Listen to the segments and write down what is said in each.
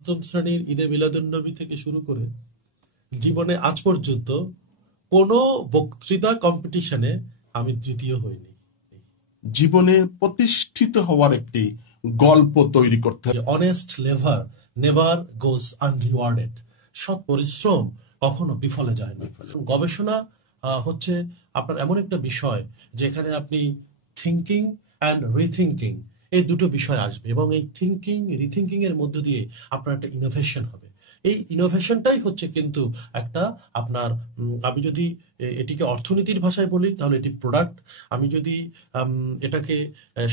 প্রথম শ্রেণীর ঈদে মিলাদুন্নবী থেকে শুরু করে জীবনে আজ পর্যন্ত কোনো বক্তৃতা কম্পিটিশনে আমি তৃতীয় হইনি। জীবনে প্রতিষ্ঠিত হওয়ার একটি গল্প তৈরি করতে হবে। অনেস্ট লেভার নেভার গোস আনরিওয়ার্ডেড। সৎ পরিশ্রম কখনো বিফলে যায় না। গবেষণা হচ্ছে আপনার এমন একটা বিষয় যেখানে আপনি থিঙ্কিং অ্যান্ড রিথিঙ্কিং এই দুটো বিষয় আসবে, এবং এই থিঙ্কিং রিথিঙ্কিং এর মধ্য দিয়ে আপনার একটা ইনোভেশন হবে। এই ইনোভেশনটাই হচ্ছে কিন্তু একটা আপনার আমি যদি এটিকে অর্থনীতির ভাষায় বলি তাহলে এটি প্রোডাক্ট, আমি যদি এটাকে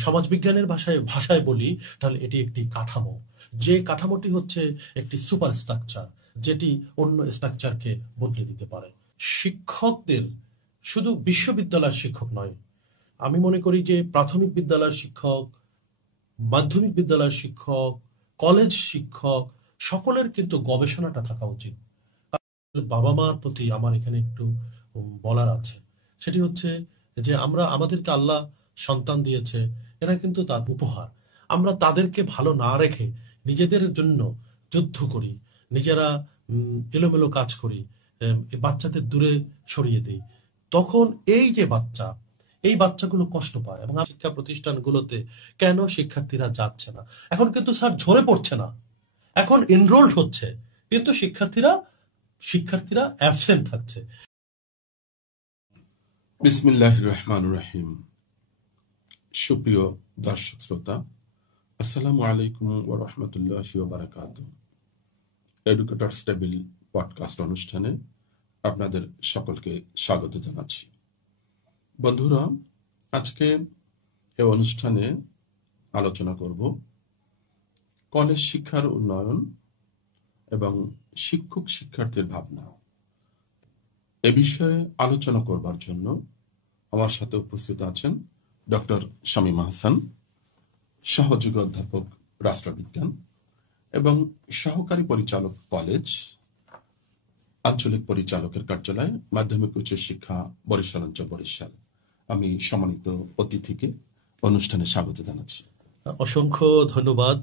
সমাজবিজ্ঞানের ভাষায় বলি তাহলে এটি একটি কাঠামো, যে কাঠামোটি হচ্ছে একটি সুপার স্ট্রাকচার যেটি অন্য স্ট্রাকচারকে বদলে দিতে পারে। শিক্ষকদের শুধু বিশ্ববিদ্যালয়ের শিক্ষক নয়, আমি মনে করি যে প্রাথমিক বিদ্যালয়ের শিক্ষক, মাধ্যমিক বিদ্যালয়ের শিক্ষক, কলেজ শিক্ষক সকলের কিন্তু গবেষণাটা থাকা উচিত। বাবা মার প্রতি আমার এখানে একটু বলার আছে, সেটি হচ্ছে যে আমরা আমাদেরকে আল্লাহ সন্তান দিয়েছে, এরা কিন্তু তার উপহার। আমরা তাদেরকে ভালো না রেখে নিজেদের জন্য যুদ্ধ করি, নিজেরা এলোমেলো কাজ করি, বাচ্চাদের দূরে সরিয়ে দিই, তখন এই যে এই বাচ্চাগুলো কষ্ট পায়। এবং শিক্ষা প্রতিষ্ঠানগুলোতে কেন শিক্ষার্থীরা যাচ্ছে না? এখন কিন্তু স্যার ঝরে পড়ছে না, এখন এনরোল্ড হচ্ছে, কিন্তু শিক্ষার্থীরা অ্যাবসেন্ট থাকছে। বিসমিল্লাহির রহমানির রহিম। সুপ্রিয় দর্শক শ্রোতা, আসসালামু আলাইকুম ওয়া রাহমাতুল্লাহি ওয়া বারাকাতুহু। এডুকেটরস টেবিল পডকাস্ট অনুষ্ঠানে আপনাদের সকলকে স্বাগত জানাচ্ছি। বন্ধুরা, আজকে এই অনুষ্ঠানে আলোচনা করব কলেজ শিক্ষার উন্নয়ন এবং শিক্ষক শিক্ষার্থীর ভাবনা। এ বিষয়ে আলোচনা করবার জন্য আমার সাথে উপস্থিত আছেন ডক্টর শামীম আহসান, সহযোগী অধ্যাপক রাষ্ট্রবিজ্ঞান এবং সহকারী পরিচালক কলেজ, আঞ্চলিক পরিচালকের কার্যালয়, মাধ্যমিক উচ্চ শিক্ষা, বরিশাল অঞ্চল, বরিশাল। আমি সম্মানিত অতিথিকে অনুষ্ঠানে স্বাগত জানাচ্ছি। অসংখ্য ধন্যবাদ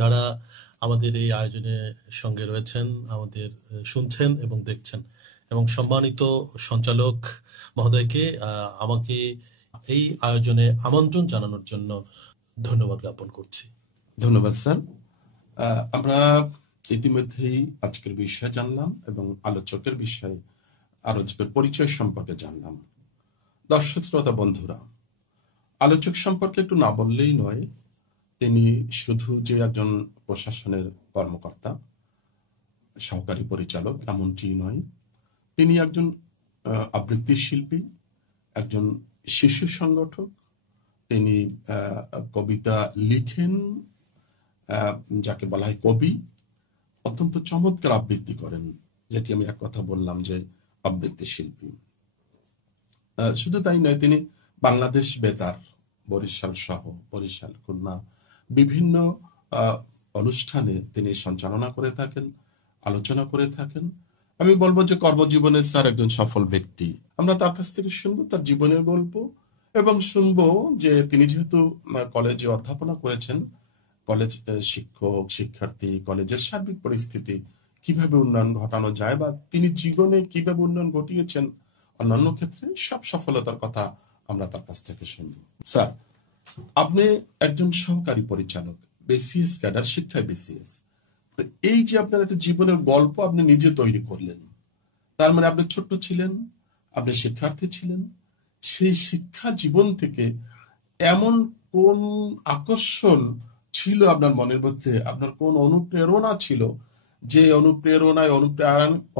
যারা আমাদের এই আয়োজনে সঙ্গে রয়েছেন, আমাদের শুনছেন এবং দেখছেন, এবং সম্মানিত সঞ্চালক মহোদয়কে আমাকে এই আয়োজনে আমন্ত্রণ জানানোর জন্য ধন্যবাদ জ্ঞাপন করছি। ধন্যবাদ স্যার। আমরা ইতিমধ্যেই আজকের বিষয় জানলাম এবং আলোচকের পরিচয় সম্পর্কে জানলাম। দর্শক শ্রোতা বন্ধুরা, আলোচক সম্পর্কে একটু না বললেই নয়। তিনি শুধু যে একজন প্রশাসনের কর্মকর্তা, সহকারী পরিচালক এমনটি নয়, তিনি একজন আবৃত্তি শিল্পী, একজন শিশু সংগঠক। তিনি কবিতা লিখেন, যাকে বলা হয় কবি, অত্যন্ত চমৎকার আবৃত্তি করেন, যেটি আমি এক কথা বললাম যে আবৃত্তি শিল্পী। শুধু তাই নয়, তিনি বাংলাদেশ বেতার, বরিশাল সহ বরিশাল, খুলনা বিভিন্ন অনুষ্ঠানে তিনি সঞ্চালনা করে থাকেন, আলোচনা করে থাকেন। আমি বলবো যে কর্মজীবনে স্যার একজন সফল ব্যক্তি। আমরা তার কাছ থেকে শুনবো তার জীবনের গল্প, এবং শুনবো যে তিনি যেহেতু কলেজে অধ্যাপনা করেছেন, কলেজ শিক্ষক শিক্ষার্থী কলেজের সার্বিক পরিস্থিতি কিভাবে উন্নয়ন ঘটানো যায়, বা তিনি জীবনে কিভাবে উন্নয়ন ঘটিয়েছেন অন্যান্য ক্ষেত্রে, সব সফলতার কথা আমরা তার কাছ থেকে শুনবো। স্যার, আপনি একজন সহকারী পরিচালক, বিসিএস ক্যাডার, শিক্ষায় বিসিএস। তো এই যে আপনার একটা জীবনের গল্প আপনি নিজে তৈরি করলেন, তার মানে আপনি ছোট্ট ছিলেন, আপনি শিক্ষার্থী ছিলেন, সেই শিক্ষা জীবন থেকে এমন কোন আকর্ষণ ছিল আপনার মনের মধ্যে, আপনার কোন অনুপ্রেরণা ছিল, যে অনুপ্রেরণায়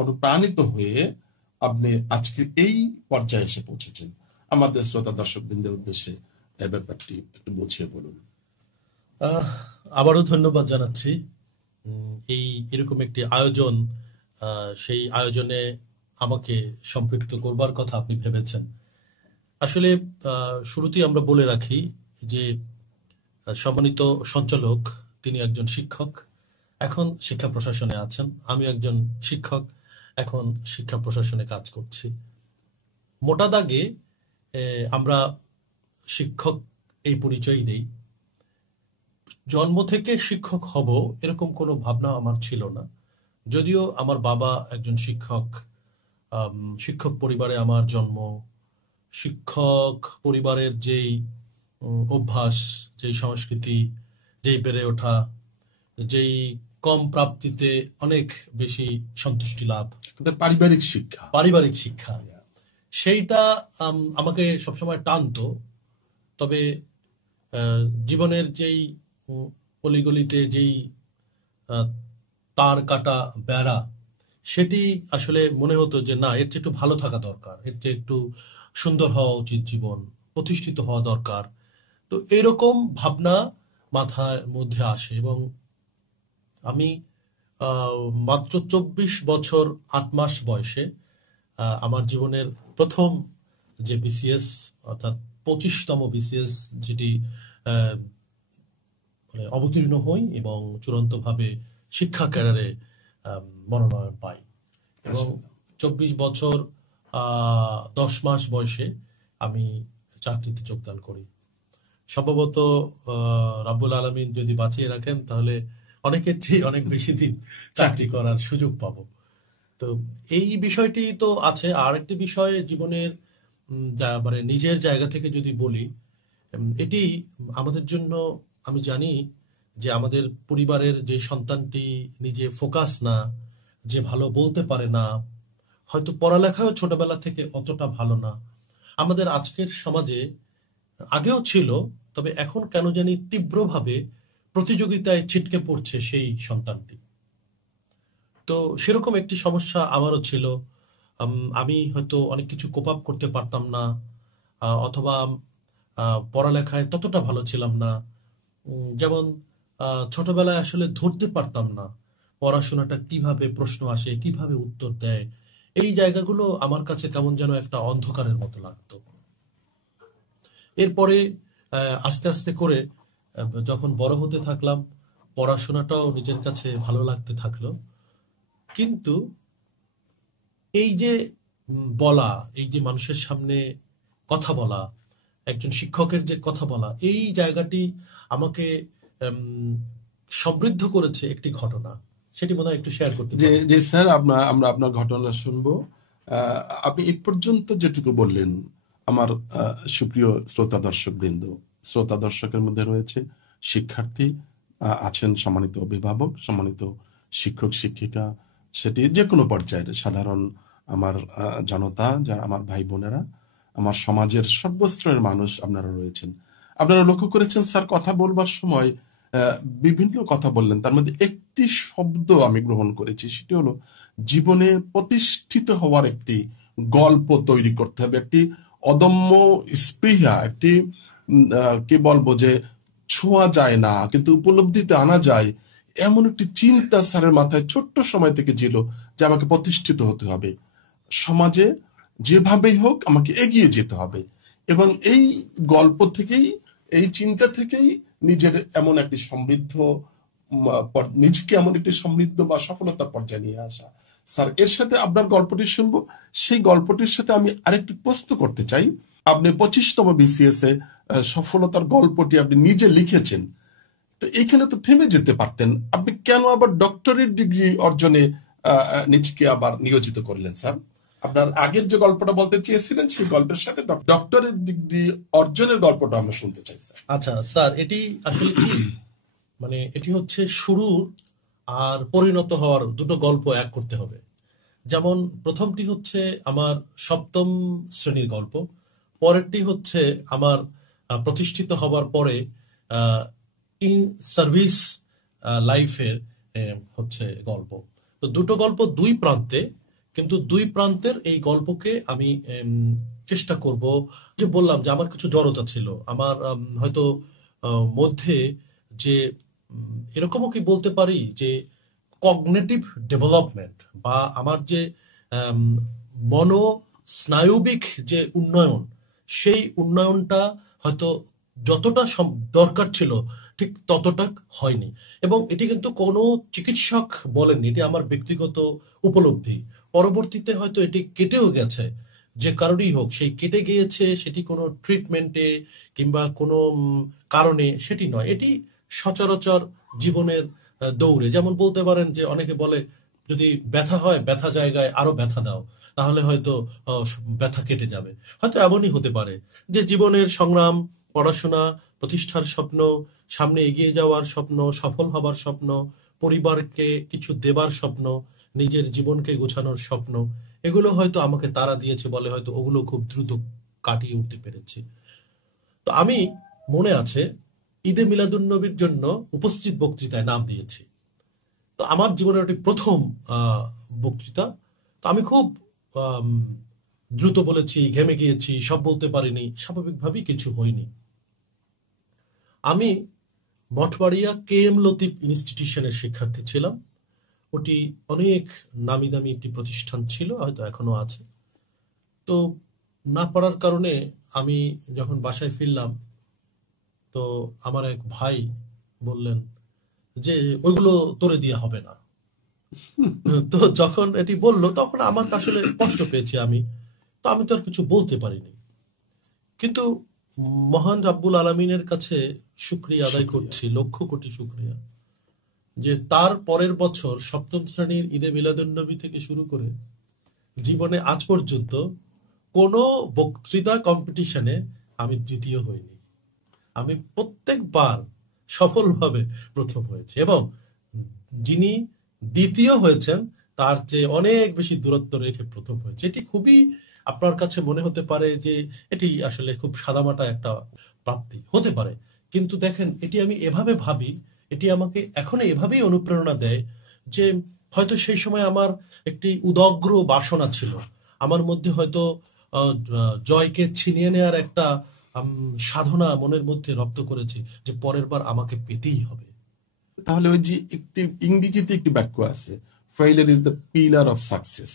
অনুপ্রাণিত হয়ে আপনি আজকে এই পর্যায়ে এসে পৌঁছেছেন? আমাদের শ্রোতা দর্শক বৃন্দের উদ্দেশ্যে এই ব্যাপারটি একটু বুঝিয়ে বলুন। আবারও ধন্যবাদ জানাচ্ছি। এরকম একটি আয়োজন, সেই আয়োজনে আমাকে সম্পৃক্ত করবার কথা আপনি ভেবেছেন। আসলে শুরুতেই আমরা বলে রাখি যে সম্মানিত সঞ্চালক তিনি একজন শিক্ষক, এখন শিক্ষা প্রশাসনে আছেন। আমি একজন শিক্ষক, এখন শিক্ষা প্রশাসনে কাজ করছি। মোটা দাগে আমরা শিক্ষক এই পরিচয় দেই। জন্ম থেকে শিক্ষক হব এরকম কোনো ভাবনা আমার ছিল না। যদিও আমার বাবা একজন শিক্ষক, শিক্ষক পরিবারে আমার জন্ম, শিক্ষক পরিবারের যেই অভ্যাস, যেই সংস্কৃতি, যেই বেড়ে ওঠা, যেই কম প্রাপ্তিতে অনেক বেশি সন্তুষ্টি লাভ, পারিবারিক শিক্ষা, পারিবারিক শিক্ষা, সেইটা আমাকে সবসময় টানতো। তবে জীবনের যেই অলিগলিতে যেই তার কাটা বেড়া, সেটি আসলে মনে হতো যে না, এর চেয়ে একটু ভালো থাকা দরকার, এর চেয়ে একটু সুন্দর হওয়া উচিত, জীবন প্রতিষ্ঠিত হওয়া দরকার। তো এরকম ভাবনা মাথার মধ্যে আসে এবং আমি মাত্র 24 বছর 8 মাস বয়সে আমার জীবনের প্রথম যে বিসিএস, অর্থাৎ 25তম বিসিএস, যেটি মানে অবতীর্ণ হই এবং চূড়ান্তভাবে শিক্ষা ক্যারিয়ারে মনোনয়ন পাই। এবং 24 বছর 10 মাস বয়সে আমি চাকরিতে যোগদান করি। সম্ভবত রাব্বুল আলামিন যদি বাঁচিয়ে রাখেন তাহলে অনেকের চেয়ে অনেক বেশি দিন চাকরি করার সুযোগ পাবো। তো এই বিষয়টি তো আছে। আর একটি বিষয় জীবনের মানে নিজের জায়গা থেকে যদি বলি, এটি আমাদের জন্য, আমি জানি যে আমাদের পরিবারের যে সন্তানটি নিজে ফোকাস না, যে ভালো বলতে পারে না, হয়তো পড়ালেখাও ছোটবেলা থেকে অতটা ভালো না, আমাদের আজকের সমাজে আগেও ছিল, তবে এখন কেন জানি তীব্রভাবে প্রতিযোগিতায় ছিটকে পড়ছে সেই সন্তানটি। তো সেরকম একটি সমস্যা আমারও ছিল। আমি হয়তো অনেক কিছু কোপ আপ করতে পারতাম না, অথবা পড়ালেখায় ততটা ভালো ছিলাম না। যেমন ছোটবেলায় আসলে ধরতে পারতাম না পড়াশোনাটা কিভাবে প্রশ্ন আসে, কিভাবে উত্তর দেয়। এই জায়গাগুলো আমার কাছে কেমন যেন একটা অন্ধকারের মতো লাগতো। এরপরে আস্তে আস্তে করে যখন বড় হতে থাকলাম, পড়াশোনাটাও নিজের কাছে ভালো লাগতে থাকলো। কিন্তু এই যে বলা, এই যে মানুষের সামনে কথা বলা, একজন শিক্ষকের যে কথা বলা, এই জায়গাটি আমাকে সমৃদ্ধ করেছে একটি ঘটনা। সেটি মনে হয় একটু শেয়ার করতে যে যে স্যার, আমরা আপনার ঘটনা শুনবো। আপনি এই পর্যন্ত যেটুকু বললেন, আমার সুপ্রিয় শ্রোতা দর্শক বৃন্দ, শ্রোতা দর্শকের মধ্যে রয়েছে শিক্ষার্থী, আছেন সম্মানিত অভিভাবক, সম্মানিত শিক্ষক শিক্ষিকা, সেটি যে কোনো পর্যায়ের সাধারণ আমার জনতা, যারা আমার ভাই বোনেরা, আমার সমাজের সর্বস্তরের মানুষ আপনারা রয়েছেন। আপনারা লক্ষ্য করেছেন স্যার কথা বলবার সময় বিভিন্ন কথা বললেন, তার মধ্যে একটি শব্দ আমি গ্রহণ করেছি, সেটি হলো জীবনে প্রতিষ্ঠিত হওয়ার একটি গল্প তৈরি করতে হবে, একটি অদম্য স্পৃহা, একটি কি বলবো যে ছোঁয়া যায় না কিন্তু উপলব্ধিতে আনা যায়, এমন একটি চিন্তা স্যারের মাথায় ছোট্ট সময় থেকে ছিল যে আমাকে প্রতিষ্ঠিত হতে হবে, সমাজে যেভাবেই হোক আমাকে এগিয়ে যেতে হবে। এবং এই গল্প থেকেই, এই চিন্তা থেকেই নিজের এমন একটি সমৃদ্ধ, নিজকে এমন একটি সমৃদ্ধ বা সফলতার পর্যায়ে নিয়ে আসা। স্যার, এর সাথে আপনার গল্পটি শুনবো, সেই গল্পটির সাথে আমি আরেকটি প্রশ্ন করতে চাই। আপনি 25তম বিসিএস এ সফলতার গল্পটি আপনি নিজে লিখেছেন, তো এইখানে তো থেমে যেতে পারতেন, আপনি কেন আবার ডক্টরেট ডিগ্রি অর্জনে নিজকে আবার নিয়োজিত করলেন স্যার? আপনার আগের যে গল্পটা বলতে চেয়েছিলেন সেই গল্পের সাথে ডক্টরেট ডিগ্রি অর্জনের গল্পটা আমরা শুনতে চাই স্যার। আচ্ছা স্যার, এটি আসলে কি, মানে এটি হচ্ছে শুরু আর পরিণত হওয়ার দুটো গল্প এক করতে হবে। যেমন প্রথমটি হচ্ছে আমার 7ম শ্রেণীর গল্প, পরেরটি হচ্ছে আমার প্রতিষ্ঠিত হবার পরে ইন সার্ভিস লাইফের হচ্ছে গল্প। তো দুটো গল্প দুই প্রান্তে, কিন্তু দুই প্রান্তের এই গল্পকে আমি চেষ্টা করব, যে বললাম যে আমার কিছু জড়তা ছিল আমার হয়তো মধ্যে, যে এরকমও কি বলতে পারি যে কগনিটিভ ডেভেলপমেন্ট বা আমার যে মনো স্নায়বিক যে উন্নয়ন, সেই উন্নয়নটা হয়তো যতটা দরকার ছিল ঠিক ততটা হয়নি। এবং এটি কিন্তু কোনো চিকিৎসক বলেননি, এটি আমার ব্যক্তিগত উপলব্ধি। পরবর্তীতে হয়তো এটি কেটেও গেছে, যে কারণেই হোক সেই কেটে গিয়েছে, সেটি কোনো ট্রিটমেন্টে কিংবা কোনো কারণে সেটি নয়, এটি সচরাচর জীবনের দৌড়ে, যেমন বলতে পারেন যে অনেকে বলে যদি ব্যথা হয় ব্যথা জায়গায় আরো ব্যথা দাও, তাহলে হয়তো ব্যথা কেটে যাবে। হয়তো এমনই হতে পারে যে জীবনের সংগ্রাম, পড়াশোনা, প্রতিষ্ঠার স্বপ্ন, সামনে এগিয়ে যাওয়ার স্বপ্ন, সফল হবার স্বপ্ন, পরিবারকে কিছু দেবার স্বপ্ন, নিজের জীবনকে গোছানোর স্বপ্ন, এগুলো হয়তো আমাকে তাড়া দিয়েছে বলে হয়তো ওগুলো খুব দ্রুত কাটিয়ে উঠতে পেরেছি। তো আমি মনে আছে ঈদে মিলাদুন্নবীর জন্য উপস্থিত বক্তৃতায় নাম দিয়েছি। তো আমার জীবনের একটি প্রথম বক্তৃতা। তো আমি খুব দ্রুত বলেছি, ঘেমে গিয়েছি, সব বলতে পারিনি, স্বাভাবিকভাবেই কিছু হয়নি। আমি মঠবাড়িয়া KM লতিফ ইনস্টিটিউশনের শিক্ষার্থী ছিলাম। ওটি অনেক নামি দামি একটি প্রতিষ্ঠান ছিল, হয়তো এখনো আছে। তো না পারার কারণে আমি যখন বাসায় ফিরলাম, তো আমার এক ভাই বললেন যে ওইগুলো তোরে দিয়ে হবে না। তো যখন এটি বললো তখন আমার আসলে কষ্ট পেয়েছি আমি। তো আমি তো আর কিছু বলতে পারিনি, কিন্তু মহান রাব্বুল আলামিনের কাছে শুকরিয়া আদায় করছি, লক্ষ কোটি শুকরিয়া, যে তার পরের বছর সপ্তম শ্রেণীর ঈদে মিলাদুন্নবী থেকে শুরু করে জীবনে আজ পর্যন্ত কোনো বক্তৃতা কম্পিটিশনে আমি দ্বিতীয় হইনি। আমি প্রত্যেকবার সফলভাবে প্রথম হয়েছি, এবং যিনি দ্বিতীয় হয়েছেন তার চেয়ে অনেক বেশি দূরত্ব রেখে প্রথম হয়েছে। এটি খুবই আপনার কাছে মনে হতে পারে যে এটি আসলে খুব সাদামাটা একটা প্রাপ্তি হতে পারে, কিন্তু দেখেন এটি আমি এভাবে ভাবি, এটি আমাকে এখন এভাবেই অনুপ্রেরণা দেয় যে হয়তো সেই সময় আমার একটি উদগ্র বাসনা ছিল, আমার মধ্যে হয়তো জয়কে ছিনিয়ে নেওয়ার একটা সাধনা মনের মধ্যে রপ্ত করেছি যে পরের বার আমাকে পেতেই হবে। তাহলে ওই যে একটি ইংরেজিতে একটি বাক্য আছে, failure is the pillar of success,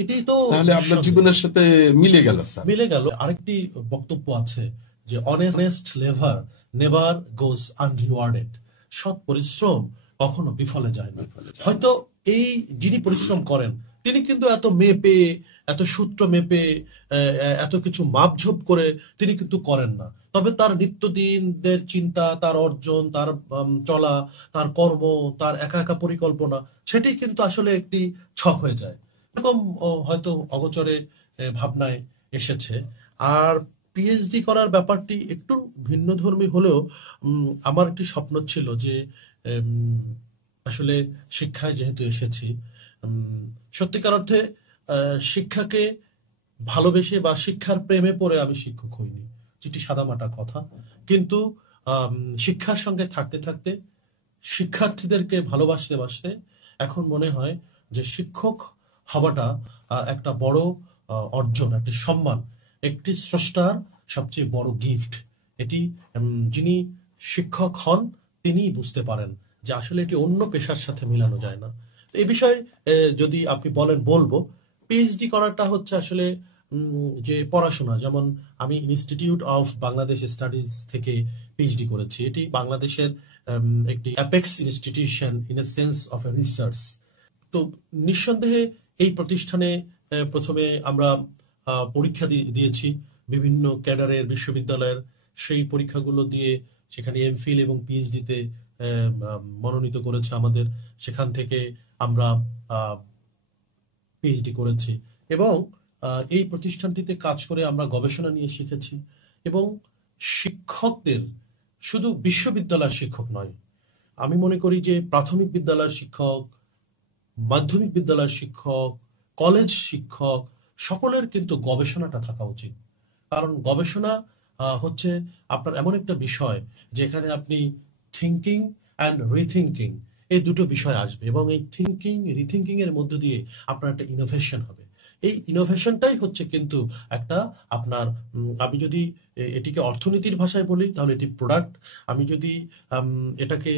এটাই তো তাহলে আপনার জীবনের সাথে মিলে গেল স্যার। মিলে গেল। আরেকটি বক্তব্য আছে যে অনেস্ট লেভার নেভার গোস আনরিওয়ার্ডেড, সৎ পরিশ্রম কখনো বিফলে যায় না। হয়তো এই যিনি পরিশ্রম করেন তিনি কিন্তু এত মেপে, এত সূত্র মেপে, এত কিছু মাপঝোপ করে তিনি কিন্তু করেন না, তবে তার নিত্যদিনের চিন্তা, তার অর্জন, তার চলা, তার কর্ম, তার একা একা পরিকল্পনা, সেটি কিন্তু আসলে একটি ছক হয়ে যায়। এরকম হয়তো অগোচরে ভাবনায় এসেছে। আর পিএইচডি করার ব্যাপারটি একটু ভিন্নধর্মী হলেও আমার একটি স্বপ্ন ছিল যে আসলে শিক্ষায় যেহেতু এসেছি, সত্যিকার অর্থে শিক্ষাকে ভালোবেসে বা শিক্ষার প্রেমে পড়ে আমি শিক্ষক হইনি, যেটি সাদামাটা কথা, কিন্তু শিক্ষার সঙ্গে থাকতে থাকতে, শিক্ষার্থীদেরকে ভালোবাসতে বাসতে এখন মনে হয় যে শিক্ষক হওয়াটা একটা বড় অর্জন, একটি সম্মান, একটি স্রষ্টার সবচেয়ে বড় গিফট। এটি যিনি শিক্ষক হন তিনিই বুঝতে পারেন যে আসলে এটি অন্য পেশার সাথে মিলানো যায় না। এই বিষয়ে যদি আপনি বলেন বলবো, পিএইচডি করাটা হচ্ছে আসলে যে পড়াশোনা, যেমন আমি ইনস্টিটিউট অফ বাংলাদেশ স্টাডিজ থেকে পিএইচডি করেছি। এটি বাংলাদেশের একটি apex institution in a sense of a research. তো নিঃসন্দেহে এই প্রতিষ্ঠানে প্রথমে আমরা পরীক্ষা দিয়েছি বিভিন্ন ক্যাডারের, বিশ্ববিদ্যালয়ের, সেই পরীক্ষাগুলো দিয়ে সেখানে এমফিল এবং পিএইচডিতে মনোনীত করেছে আমাদের, সেখান থেকে আমরা পিএইচডি করেছি, এবং এই প্রতিষ্ঠানটিতে কাজ করে আমরা গবেষণা নিয়ে শিখেছি। এবং শিক্ষকদের শুধু বিশ্ববিদ্যালয়ের শিক্ষক নয়, আমি মনে করি যে প্রাথমিক বিদ্যালয়ের শিক্ষক, মাধ্যমিক বিদ্যালয়ের শিক্ষক, কলেজ শিক্ষক, সকলের কিন্তু গবেষণাটা থাকা উচিত। কারণ গবেষণা হচ্ছে আপনার এমন একটা বিষয় যেখানে আপনি থিঙ্কিং অ্যান্ড রিথিঙ্কিং, এই দুটো বিষয় আসবে, এবং এই থিঙ্কিং রিথিঙ্কিং এর মধ্য দিয়ে আপনার একটা ইনোভেশন হবে। এই ইনোভেশনটাই হচ্ছে কিন্তু একটা আপনার, আমি যদি এটিকে অর্থনীতির ভাষায় বলি তাহলে এটি প্রোডাক্ট, আমি যদি এটাকে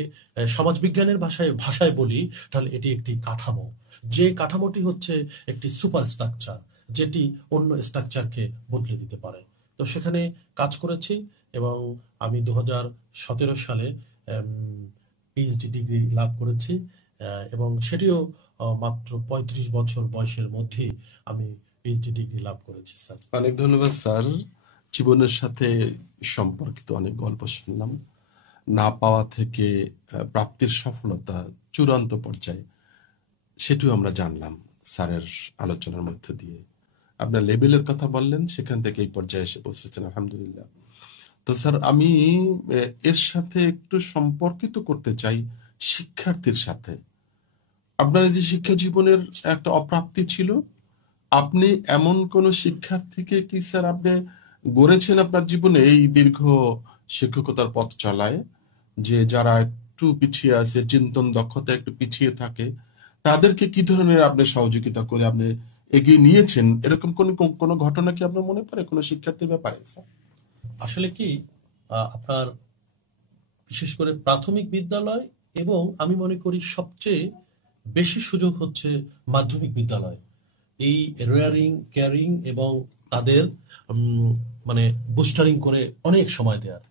সমাজবিজ্ঞানের ভাষায় বলি তাহলে এটি একটি কাঠামো, যে কাঠামোটি হচ্ছে একটি সুপার স্ট্রাকচার, যেটি অন্য স্ট্রাকচারকে বদলে দিতে পারে। তো সেখানে কাজ করেছি, এবং আমি 2017 সালে পিএইচডি ডিগ্রি লাভ করেছি, এবং সেটিও মাত্র 35 বছর বয়সের মধ্যে আমি পিএইচডি ডিগ্রি লাভ করেছি। স্যার অনেক ধন্যবাদ স্যার। জীবনের সাথে সম্পর্কিত অনেক গল্প শুনলাম, না পাওয়া থেকে প্রাপ্তির সফলতা চূড়ান্ত পর্যায়ে, সেটিও আমরা জানলাম স্যারের আলোচনার মধ্য দিয়ে। আপনার লেভেলের কথা বললেন, সেখান থেকে এই পর্যায়ে এসে পৌঁছেছেন, আলহামদুলিল্লাহ। তো স্যার, আমি এর সাথে একটু সম্পর্কিত করতে চাই শিক্ষার্থীর সাথে। আপনার যে শিক্ষা জীবনের একটা অপ্রাপ্তি ছিল, আপনি এমন কোন শিক্ষার্থীকে কি স্যার আপনি গড়েছেন আপনার জীবনে এই দীর্ঘ শিক্ষকতার পথ চলায়, যে যারা একটু পিছিয়ে আছে, চিন্তন দক্ষতা একটু পিছিয়ে থাকে, তাদেরকে কি ধরনের আপনি সহযোগিতা করে আপনি এগিয়ে নিয়েছেন? এরকম কোন ঘটনা কি আপনার মনে পড়ে কোন শিক্ষার্থীর ব্যাপারে স্যার? আসলে কি, আপনার বিশেষ করে প্রাথমিক বিদ্যালয় এবং আমি মনে করি সবচেয়ে বেশি সুযোগ হচ্ছে মাধ্যমিক বিদ্যালয়। এই রেয়ারিং, কেয়ারিং এবং তাদের মানে বুস্টারিং করে অনেক সময় দেওয়ার।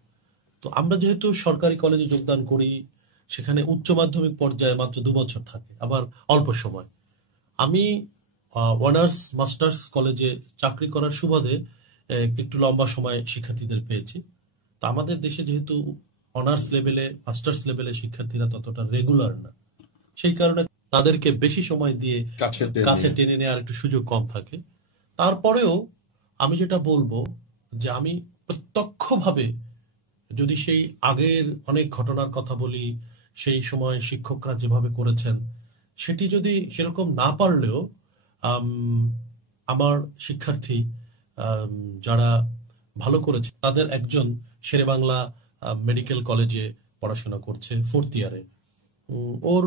তো আমরা যেহেতু সরকারি কলেজে যোগদান করি, সেখানে উচ্চ মাধ্যমিক পর্যায়ে মাত্র 2 বছর থাকে, আবার অল্প সময়। আমি অনার্স মাস্টার্স কলেজে চাকরি করার সুবাদে একটু লম্বা সময় শিক্ষার্থীদের পেয়েছি। তো আমাদের দেশে যেহেতু অনার্স লেভেলে, মাস্টার্স লেভেলে শিক্ষার্থীরা ততটা রেগুলার না, সেই কারণে তাদেরকে বেশি সময় দিয়ে কাছে টেনে নেওয়ার একটু সুযোগ কম থাকে। তারপরেও আমি যেটা বলবো, যে আমি প্রত্যক্ষভাবে যদি সেই আগের অনেক ঘটনার কথা বলি, সেই সময় শিক্ষকরা যেভাবে করেছেন, সেটি যদি সেরকম না পারলেও আমার শিক্ষার্থী যারা ভালো করেছে, তাদের একজন শেরেবাংলা মেডিকেল কলেজে পড়াশোনা করছে 4th ইয়ারে। ওর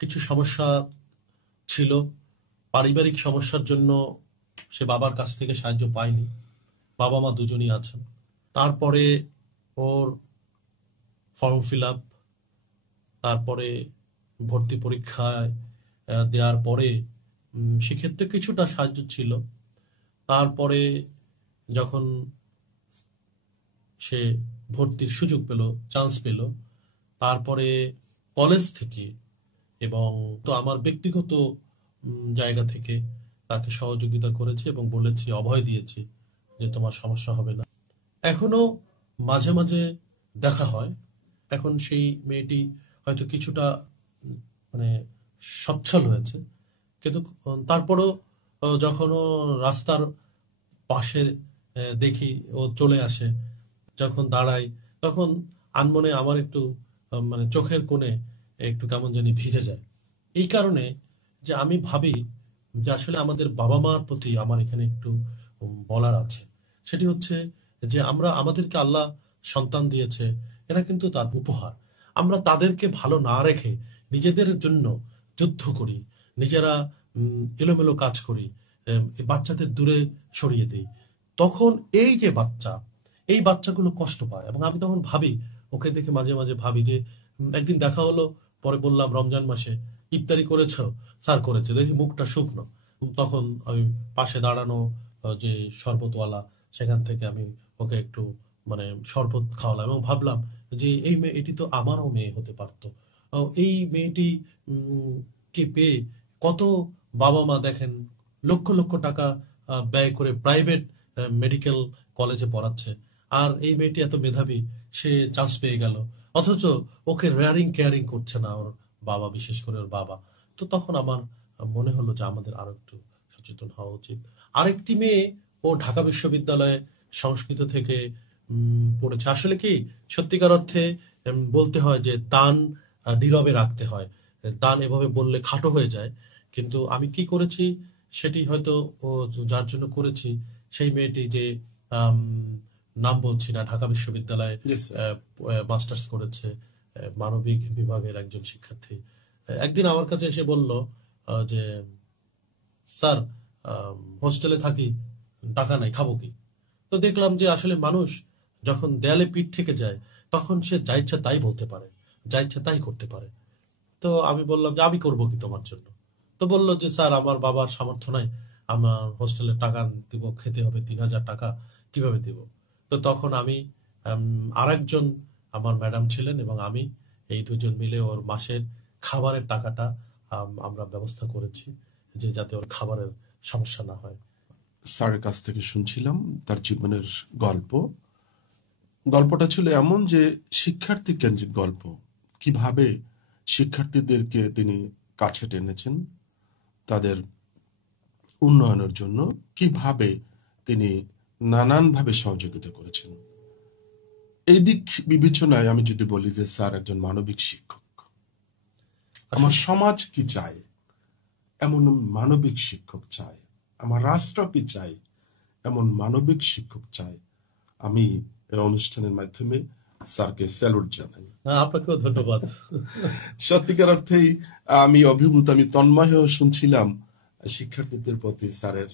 কিছু সমস্যা ছিল, পারিবারিক সমস্যার জন্য সে বাবার কাছ থেকে সাহায্য পায়নি। বাবা মা দুজনই আছেন। তারপরে ওর ফর্ম ফিল আপ, তারপরে ভর্তি পরীক্ষায় দেওয়ার পরে সেক্ষেত্রে কিছুটা সাহায্য ছিল। তারপরে যখন সে ভর্তির সুযোগ পেল, চান্স পেল, তারপরে কলেজ থেকে এবং তো আমার ব্যক্তিগত জায়গা থেকে তাকে সহযোগিতা করেছে এবং বলেছি, অভয় দিয়েছি যে তোমার সমস্যা হবে না। এখনো মাঝে মাঝে দেখা হয়। এখন সেই মেয়েটি হয়তো কিছুটা মানে সচ্ছল হয়েছে, কিন্তু তারপরও যখন ও রাস্তার পাশে দেখি ও চলে আসে, যখন দাঁড়াই, তখন আনমনে আমার একটু মানে চোখের কোণে একটু কেমন জানি ভিজে যায়। এই কারণে যে আমি ভাবি যে আসলে আমাদের বাবা মার প্রতি আমার এখানে একটু বলার আছে। সেটি হচ্ছে যে আমাদেরকে আল্লাহ সন্তান দিয়েছে, এরা কিন্তু তার উপহার। আমরা তাদেরকে ভালো না রেখে নিজেদের জন্য যুদ্ধ করি, নিজেরা এলোমেলো কাজ করি, বাচ্চাদের দূরে সরিয়ে দিই। তখন এই যে এই বাচ্চাগুলো কষ্ট পায়। এবং আমি তখন ভাবি, ওকে দেখে মাঝে মাঝে ভাবি যে একদিন দেখা হলো, পরে বললাম রমজান মাসে ইফতারি করেছ? স্যার করেছে। দেখি মুখটা শুকনো। তখন আমি পাশে দাঁড়ানো যে শরবতওয়ালা, সেখান থেকে আমি ওকে একটু মানে শরবত খাওয়ালাম এবং ভাবলাম যে এই মেয়ে, এটি তো আমারও মেয়ে হতে পারতো। এই মেয়েটি কে পেয়ে কত বাবা মা দেখেন লক্ষ লক্ষ টাকা ব্যয় করে প্রাইভেট মেডিকেল কলেজে পড়াচ্ছে, আর এই মেয়েটি এত মেধাবী, সে চান্স পেয়ে গেল, অথচ ওকে রেয়ারিং কেয়ারিং করছে না ওর বাবা, বিশেষ করে ওর বাবা। তো তখন আমার মনে হলো যে আমাদের আরো একটু সচেতন হওয়া উচিত। আরেকটি মেয়ে, ও ঢাকা বিশ্ববিদ্যালয়ে সংস্কৃত থেকে পড়েছে। আসলে কি, সত্যিকার অর্থে বলতে হয় যে দান নীরবে রাখতে হয়। দান এভাবে বললে খাটো হয়ে যায়। কিন্তু আমি কি করেছি সেটি হয়তো ও যার জন্য করেছি, সেই মেয়েটি যে নাম বলছি না, ঢাকা বিশ্ববিদ্যালয়ে মাস্টার্স করেছে, মানবিক বিভাগের একজন শিক্ষার্থী। একদিন আমার কাছে এসে বলল যে স্যার, হোস্টেলে থাকি, টাকা নাই, খাবো কি? তো দেখলাম যে আসলে মানুষ যখন দেয়ালে পিঠ থেকে যায়, তখন সে যা ইচ্ছা তাই বলতে পারে, যা ইচ্ছা তাই করতে পারে। তো আমি বললাম যে আমি করবো কি তোমার জন্য? তো বললো যে স্যার, আমার বাবার সামর্থ্য নাই, আমার হোস্টেলের টাকা দিব, খেতে হবে 3000 টাকা, কিভাবে দিব? তো তখন আমি আরেকজন আমার ম্যাডাম ছিলেন এবং আমি, এই দুজন মিলে ওর মাসের খাবারের টাকাটা আমরা ব্যবস্থা করেছি, যে যাতে ওর খাবারের সমস্যা না হয়। স্যারের কাছ থেকে শুনছিলাম তার জীবনের গল্প। গল্পটা ছিল এমন যে শিক্ষার্থী কেন্দ্রিক গল্প। কিভাবে শিক্ষার্থীদেরকে তিনি কাছে টেনেছেন তাদের উন্নয়নের জন্য, কিভাবে তিনি নানানভাবে সহযোগিতা করেছেন। এই দিক বিবেচনায় আমি যদি বলি যে স্যার একজন মানবিক শিক্ষক। আমার সমাজ কি চায় এমন মানবিক শিক্ষক চায়, আমার রাষ্ট্র কি চায় এমন মানবিক শিক্ষক চায়। আমি এই অনুষ্ঠানের মাধ্যমে স্যারকে স্যালুট জানাই। আপনাকেও ধন্যবাদ। সত্যিকার অর্থেই আমি অভিভূত, আমি তন্ময় হয়ে শুনছিলাম শিক্ষার্থীদের প্রতি স্যারের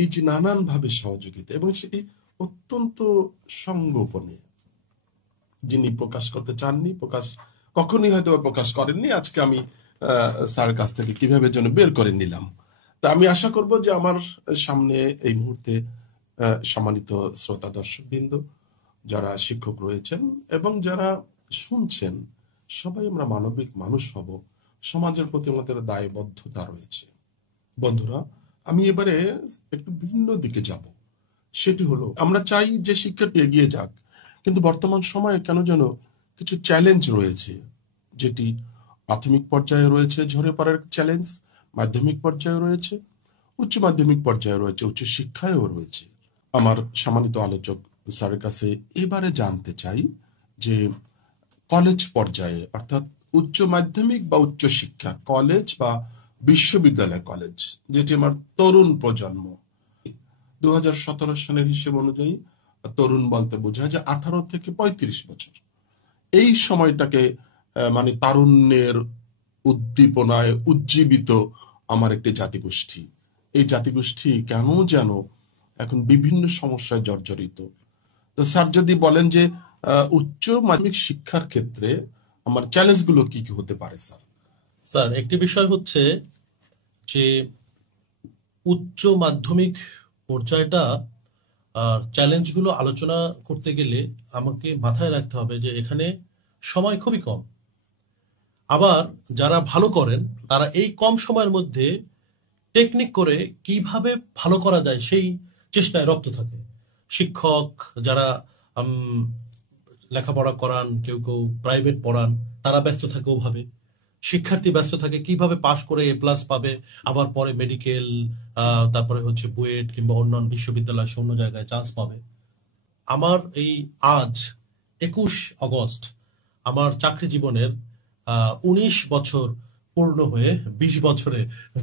এই যে নানান ভাবে সহযোগিতা, এবং সেটি অত্যন্ত সংগোপনে। যিনি প্রকাশ করতে চাননি, কখনই হয়তো প্রকাশ করেননি, আজকে আমি স্যারের কাছ থেকে কিভাবে যেন বের করে নিলাম। তা আমি আশা করব যে আমার সামনে এই মুহূর্তে সম্মানিত শ্রোতা দর্শকবৃন্দ, যারা শিক্ষক রয়েছেন এবং যারা শুনছেন, সবাই আমরা মানবিক মানুষ হব। সমাজের প্রতি আমাদের দায়বদ্ধতা রয়েছে। বন্ধুরা, আমি এবারে একটু ভিন্ন দিকে যাব। সেটি হলো, আমরা চাই যে শিক্ষার্থী এগিয়ে যাক, কিন্তু বর্তমান সময়ে কেন যেন কিছু চ্যালেঞ্জ রয়েছে, যেটি প্রাথমিক পর্যায়ে রয়েছে ঝরে পড়ার চ্যালেঞ্জ, মাধ্যমিক পর্যায়ে রয়েছে, উচ্চ মাধ্যমিক পর্যায়ে রয়েছে, উচ্চ শিক্ষায়ও রয়েছে। আমার সম্মানিত আলোচক স্যারের কাছে এবারে জানতে চাই যে কলেজ পর্যায়ে, অর্থাৎ উচ্চ মাধ্যমিক বা উচ্চ শিক্ষা, কলেজ বা বিশ্ববিদ্যালয় কলেজ, যেটি আমার তরুণ প্রজন্ম, 2017 সালের হিসেব অনুযায়ী তরুণ বলতে বোঝায় যে 18 থেকে 35 বছর। এই সময়টাকে মানে তারুণ্যের উদ্দীপনায় উজ্জীবিত আমার একটি জাতিগোষ্ঠী। এই জাতিগোষ্ঠী কেন যেন এখন বিভিন্ন সমস্যায় জর্জরিত। তো স্যার যদি বলেন যে উচ্চ মাধ্যমিক শিক্ষার ক্ষেত্রে আমার চ্যালেঞ্জগুলো কি কি হতে পারে স্যার? স্যার, একটি বিষয় হচ্ছে যে উচ্চ মাধ্যমিক পর্যায়টা চ্যালেঞ্জগুলো আলোচনা করতে গেলে আমাকে মাথায় রাখতে হবে যে এখানে সময় খুবই কম। আবার যারা ভালো করেন তারা এই কম সময়ের মধ্যে টেকনিক করে কিভাবে ভালো করা যায় সেই চেষ্টায় রপ্ত থাকে। শিক্ষক যারা লেখাপড়া করান, কেউ কেউ প্রাইভেট পড়ান, তারা ব্যস্ত থাকে ওভাবে। শিক্ষার্থী ব্যস্ত থাকে কিভাবে পাশ করে A+ পাবে, আবার পরে মেডিকেল, তারপরে হচ্ছে বুয়েট কিংবা অন্যান্য বিশ্ববিদ্যালয় অন্য জায়গায় চান্স পাবে। আমার এই আজ 21 অগস্ট আমার চাকরি জীবনের 19 বছর পূর্ণ হয়ে 20 বছরে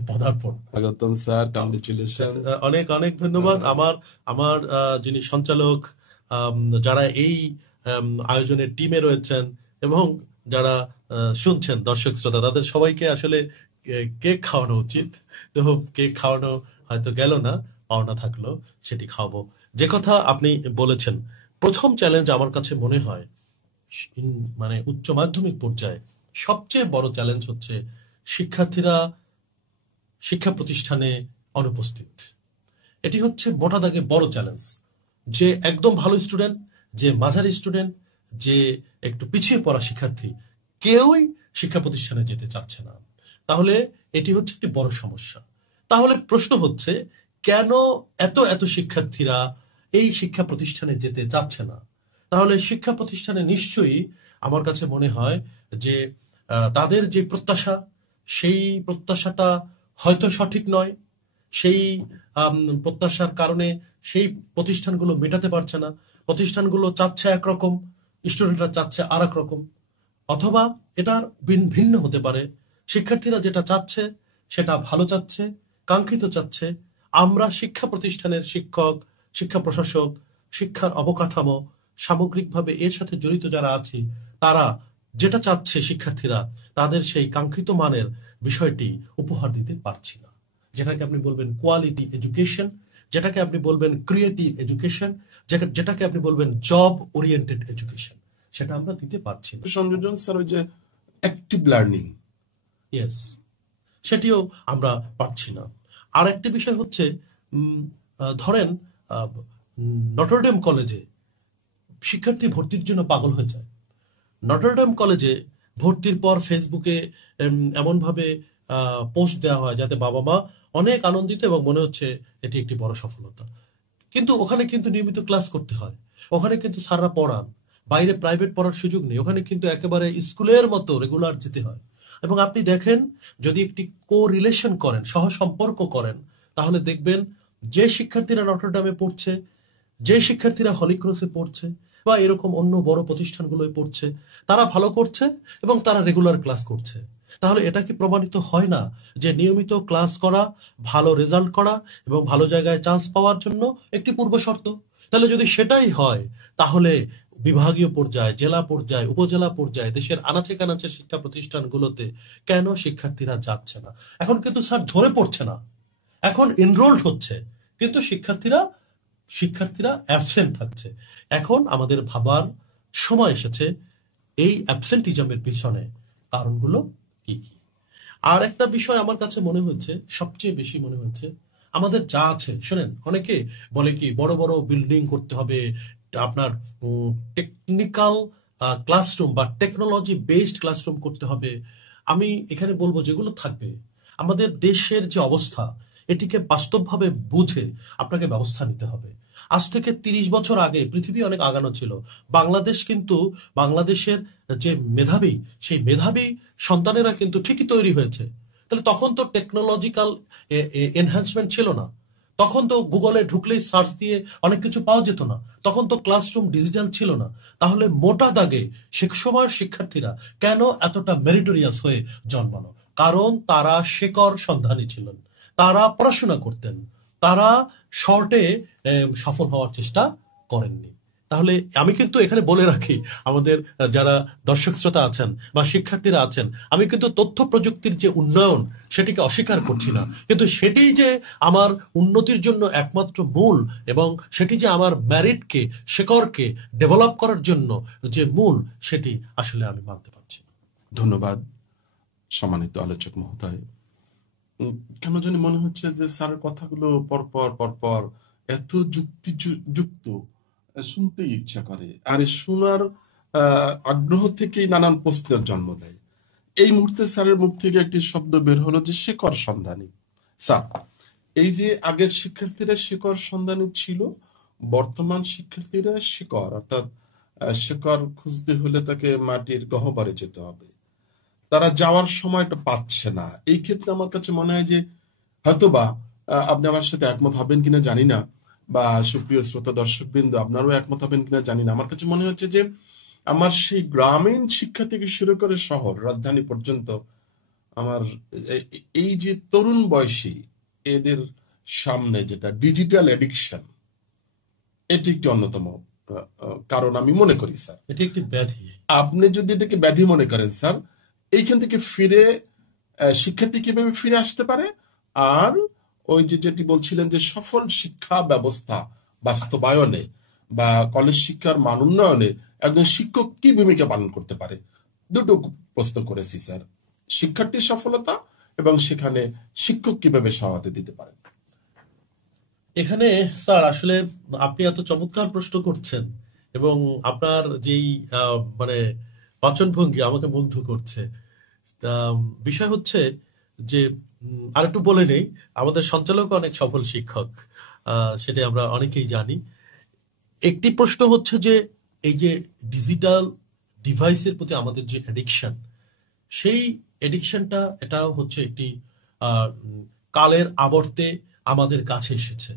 পদার্পণ। স্বাগতম স্যার, কংগ্রেচুলেশন। অনেক অনেক ধন্যবাদ। আমার যিনি সঞ্চালক, যারা এই আয়োজনের টিমে রয়েছেন এবং যারা শুনছেন দর্শক শ্রোতা, তাদের সবাইকে আসলে কেক খাওয়ানো উচিত। তো কেক খাওয়ানো হয়তো গেল না, পাওনা থাকলো, সেটি খাওয়াবো। যে কথা আপনি বলেছেন, প্রথম চ্যালেঞ্জ আমার কাছে মনে হয় মানে উচ্চ মাধ্যমিক পর্যায়ে সবচেয়ে বড় চ্যালেঞ্জ হচ্ছে শিক্ষার্থীরা শিক্ষা প্রতিষ্ঠানে অনুপস্থিত। এটি হচ্ছে মোটা দাগে বড় চ্যালেঞ্জ। যে একদম ভালো স্টুডেন্ট, যে মাঝারি স্টুডেন্ট, যে একটু পিছিয়ে পড়া শিক্ষার্থী, কেউই শিক্ষা প্রতিষ্ঠানে যেতে চাচ্ছে না। তাহলে এটি হচ্ছে একটি বড় সমস্যা। তাহলে প্রশ্ন হচ্ছে, কেন এত এত শিক্ষার্থীরা এই শিক্ষা প্রতিষ্ঠানে যেতে চাচ্ছে না? তাহলে শিক্ষা প্রতিষ্ঠানে নিশ্চয়ই আমার কাছে মনে হয় যে তাদের যে প্রত্যাশা, সেই প্রত্যাশাটা হয়তো সঠিক নয়। সেই প্রত্যাশার কারণে সেই প্রতিষ্ঠানগুলো মেটাতে পারছে না। প্রতিষ্ঠানগুলো চাচ্ছে একরকম, স্টুডেন্টরা চাচ্ছে আর এক রকম। অথবা এটার ভিন্ন হতে পারে, শিক্ষার্থীরা যেটা চাচ্ছে সেটা ভালো চাচ্ছে, কাঙ্ক্ষিত চাচ্ছে। আমরা শিক্ষা প্রতিষ্ঠানের শিক্ষক, শিক্ষা প্রশাসক, শিক্ষার অবকাঠামো, সামগ্রিকভাবে এর সাথে জড়িত যারা আছি, তারা যেটা চাচ্ছে শিক্ষার্থীরা, তাদের সেই কাঙ্ক্ষিত মানের বিষয়টি উপহার দিতে পারছি না। যেটাকে আপনি বলবেন কোয়ালিটি এডুকেশন, যেটাকে আপনি বলবেন ক্রিয়েটিভ এডুকেশন, যেটাকে আপনি বলবেন জব ওরিয়েন্টেড এডুকেশন, সেটা আমরা দিতে পারছি না। সংযোজন স্যার, ওই যে অ্যাক্টিভ লার্নিং, ইয়েস, সেটিও আমরা পাচ্ছি না। আর একটি বিষয় হচ্ছে, ধরেন নটরডেম কলেজে শিক্ষার্থী ভর্তির জন্য পাগল হয়ে যায়। নটরডেম কলেজে ভর্তির পর ফেসবুকে এমনভাবে পোস্ট দেওয়া হয় যাতে বাবা মা অনেক আনন্দিত এবং মনে হচ্ছে এটি একটি বড় সফলতা। কিন্তু ওখানে কিন্তু নিয়মিত ক্লাস করতে হয়। ওখানে কিন্তু স্যাররা পড়ান, বাইরে প্রাইভেট পড়ার সুযোগ নেই, ওখানে কিন্তু একেবারে স্কুলের মতো রেগুলার যেতে হয়। এবং আপনি দেখেন, যদি একটি কোরিলেশন করেন, সহসম্পর্ক করেন, তাহলে দেখবেন যে শিক্ষার্থীরা নটরডেমে পড়ছে, যে শিক্ষার্থীরা হলি ক্রসে পড়ছে বা এরকম অন্য বড় প্রতিষ্ঠানগুলোয় পড়ছে, তারা ভালো করছে এবং তারা রেগুলার ক্লাস করছে। তাহলে এটা কি প্রমাণিত হয় না যে নিয়মিত ক্লাস করা, ভালো রেজাল্ট করা এবং ভালো জায়গায় চান্স পাওয়ার জন্য একটি পূর্ব শর্ত? তাহলে যদি সেটাই হয়, তাহলে বিভাগীয় পর্যায়ে, জেলা পর্যায়ে, উপজেলা পর্যায়ে, দেশের আনাচে কানাচে শিক্ষা প্রতিষ্ঠানগুলোতে কেন শিক্ষার্থীরা যাচ্ছে না? এখন কিন্তু স্যার ঝরে পড়ছে না, এখন এনরোলড হচ্ছে, কিন্তু শিক্ষার্থীরা অ্যাবসেন্ট থাকছে। এখন আমাদের ভাবার সময় এসেছে এই অ্যাবসেন্টিজমের পিছনে কারণগুলো কি কি। আর একটা বিষয় আমার কাছে মনে হচ্ছে, সবচেয়ে বেশি মনে হচ্ছে, আমাদের যা আছে, শোনেন, অনেকে বলে কি বড় বড় বিল্ডিং করতে হবে, আপনার টেকনিক্যাল ক্লাসরুম বা টেকনোলজি বেসড ক্লাসরুম করতে হবে। আমি এখানে বলবো, যেগুলো থাকবে, আমাদের দেশের যে অবস্থা, এটিকে বাস্তবভাবে বুঝে আপনাকে ব্যবস্থা নিতে হবে। আজ থেকে 30 বছর আগে পৃথিবী অনেক আগানো ছিল। বাংলাদেশের যে মেধাবী, সেই মেধাবী সন্তানেরা কিন্তু ঠিকই তৈরি হয়েছে। তাহলে তখন তো টেকনোলজিক্যাল এনহ্যান্সমেন্ট ছিল না, তখন তো গুগলে ঢুকলেই সার্চ দিয়ে অনেক কিছু পাওয়া যেত না, তখন তো ক্লাসরুম ডিজিটাল ছিল না। তাহলে মোটা দাগে সে সময়ের শিক্ষার্থীরা কেন এতটা মেরিটোরিয়াস হয়ে জন্মানো? কারণ তারা শেকড় সন্ধানী ছিলেন, তারা পড়াশোনা করতেন, তারা শর্টে সফল হওয়ার চেষ্টা করেননি। তাহলে আমি কিন্তু এখানে বলে রাখি, আমাদের যারা দর্শক শ্রোতা আছেন বা শিক্ষার্থীরা আছেন, আমি কিন্তু তথ্য প্রযুক্তির যে উন্নয়ন, সেটিকে অস্বীকার করছি না, কিন্তু সেটি যে আমার উন্নতির জন্য একমাত্র মূল, এবং সেটি যে আমার ম্যারিটকে, শেকড়কে ডেভেলপ করার জন্য যে মূল, সেটি আসলে আমি মানতে পারছি না। ধন্যবাদ সম্মানিত আলোচক মহোদয়। কেন জানি মনে হচ্ছে যে স্যারের কথাগুলো পরপর এত যুক্ত, শুনতেই ইচ্ছা করে, আর শোনার আগ্রহ থেকেই নানান প্রশ্নের জন্ম দেয়। এই মুহূর্তে স্যারের মুখ থেকে একটি শব্দ বের হলো যে শেকড় সন্ধানী। স্যার, এই যে আগের শিক্ষার্থীরা শেকড় সন্ধানী ছিল, বর্তমান শিক্ষার্থীরা শিকড়, অর্থাৎ শিকড় খুঁজতে হলে তাকে মাটির গহ্বরে যেতে হবে, তারা যাওয়ার সময়টা পাচ্ছে না। এই ক্ষেত্রে আমার কাছে মনে হয় যে হয়তোবা আপনি আমার সাথে একমত হবেন কিনা জানি না, বা সুপ্রিয় শ্রোতা দর্শকবৃন্দ আপনারাও একমত হবেন কিনা জানি না, আমার কাছে মনে হচ্ছে যে আমার সেই গ্রামীণ শিক্ষা থেকে শুরু করে শহর, রাজধানী পর্যন্ত আমার এই যে তরুণ বয়সী এদের সামনে যেটা ডিজিটাল এডিকশন, এটি একটি অন্যতম কারণ আমি মনে করি স্যার। এটি একটি ব্যাধি। আপনি যদি এটাকে ব্যাধি মনে করেন স্যার, এইখান থেকে ফিরে শিক্ষার্থী কিভাবে ফিরে আসতে পারে, আর ওই যেটি বলছিলেন যে সফল শিক্ষা ব্যবস্থা বাস্তবায়নে বা কলেজ শিক্ষার মান উন্নয়নে একজন শিক্ষক কি ভূমিকা পালন করতে পারে, দুটো প্রশ্ন করেছি স্যার। শিক্ষার্থীর সফলতা এবং সেখানে শিক্ষক কিভাবে সহায়তা দিতে পারেন। এখানে স্যার আসলে আপনি এত চমৎকার প্রশ্ন করছেন, এবং আপনার যেই মানে বাচনভঙ্গি আমাকে মুগ্ধ করছে। বিষয় হচ্ছে যে, আরেকটু বলে নেই, আমাদের সঞ্চালক অনেক সফল শিক্ষক, সেটা আমরা অনেকেই জানি। একটি প্রশ্ন হচ্ছে যে, এই যে ডিজিটাল ডিভাইসের প্রতি আমাদের যে অ্যাডিকশন, সেই অ্যাডিকশনটা এটা হচ্ছে একটি কালের আবর্তে আমাদের কাছে এসেছে।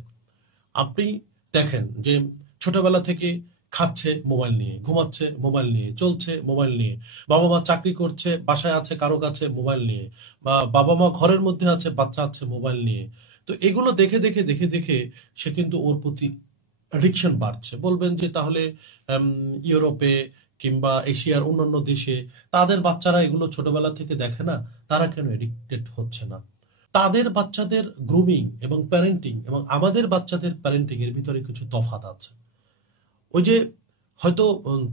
আপনি দেখেন যে ছোটবেলা থেকে খাচ্ছে মোবাইল নিয়ে, ঘুমাচ্ছে মোবাইল নিয়ে, চলছে মোবাইল নিয়ে, বাবা মা চাকরি করছে, বাসায় আছে কারো কাছে মোবাইল নিয়ে, বা বাবা মা ঘরের মধ্যে আছে, বাচ্চা আছে মোবাইল নিয়ে। তো এগুলো দেখে দেখে দেখে দেখে সে কিন্তু ওর প্রতি অ্যাডিকশন বাড়ছে। বলবেন যে তাহলে ইউরোপে কিংবা এশিয়ার অন্যান্য দেশে তাদের বাচ্চারা এগুলো ছোটবেলা থেকে দেখে না, তারা কেন এডিক্টেড হচ্ছে না? তাদের বাচ্চাদের গ্রুমিং এবং প্যারেন্টিং এবং আমাদের বাচ্চাদের প্যারেন্টিং এর ভিতরে কিছু তফাৎ আছে। ওই যে হয়তো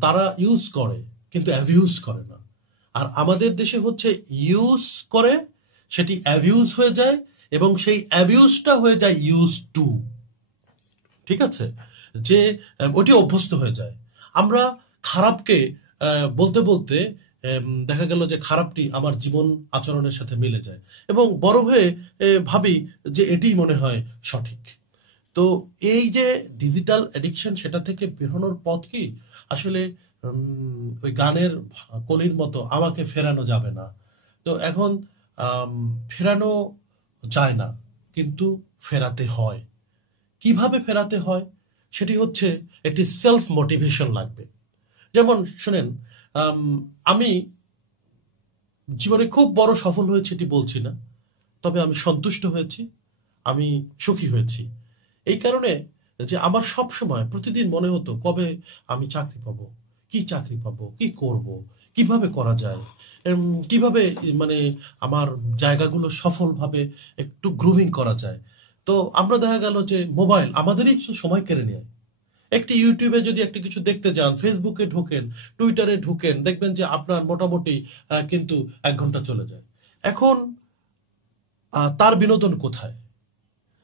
তারা ইউজ করে কিন্তু অ্যাবিউজ করে না, আর আমাদের দেশে হচ্ছে ইউজ করে, সেটি অ্যাবিউজ হয়ে যায়, এবং সেই অ্যাবিউজটা হয়ে যায় ইউজ টু। ঠিক আছে, যে ওটি অভ্যস্ত হয়ে যায়। আমরা খারাপকে বলতে বলতে দেখা গেল যে খারাপটি আমার জীবন আচরণের সাথে মিলে যায়, এবং বড় হয়ে ভাবি যে এটি মনে হয় সঠিক। তো এই যে ডিজিটাল অ্যাডিকশন, সেটা থেকে বেরোনোর পথ কি? আসলে ওই গানের কলির মতো আমাকে ফেরানো যাবে না। তো এখন ফেরানো যায় না, কিন্তু ফেরাতে হয়। কিভাবে ফেরাতে হয়? সেটি হচ্ছে একটি সেলফ মোটিভেশন লাগবে। যেমন শুনেন, আমি জীবনে খুব বড় সফল হয়েছি এটি বলছি না, তবে আমি সন্তুষ্ট হয়েছি, আমি সুখী হয়েছি। এই কারণে যে আমার সব সময় প্রতিদিন মনে হতো কবে আমি চাকরি পাবো, কি চাকরি পাবো, কি করব, কিভাবে করা যায়, কিভাবে মানে আমার জায়গাগুলো সফলভাবে একটু গ্রুমিং করা যায়। তো আমরা দেখা গেল যে মোবাইল আমাদেরই সময় কেড়ে নেয়। একটি ইউটিউবে যদি একটা কিছু দেখতে যান, ফেসবুকে ঢোকেন, টুইটারে ঢোকেন, দেখবেন যে আপনার মোটামুটি কিন্তু 1 ঘন্টা চলে যায়। এখন তার বিনোদন কোথায়?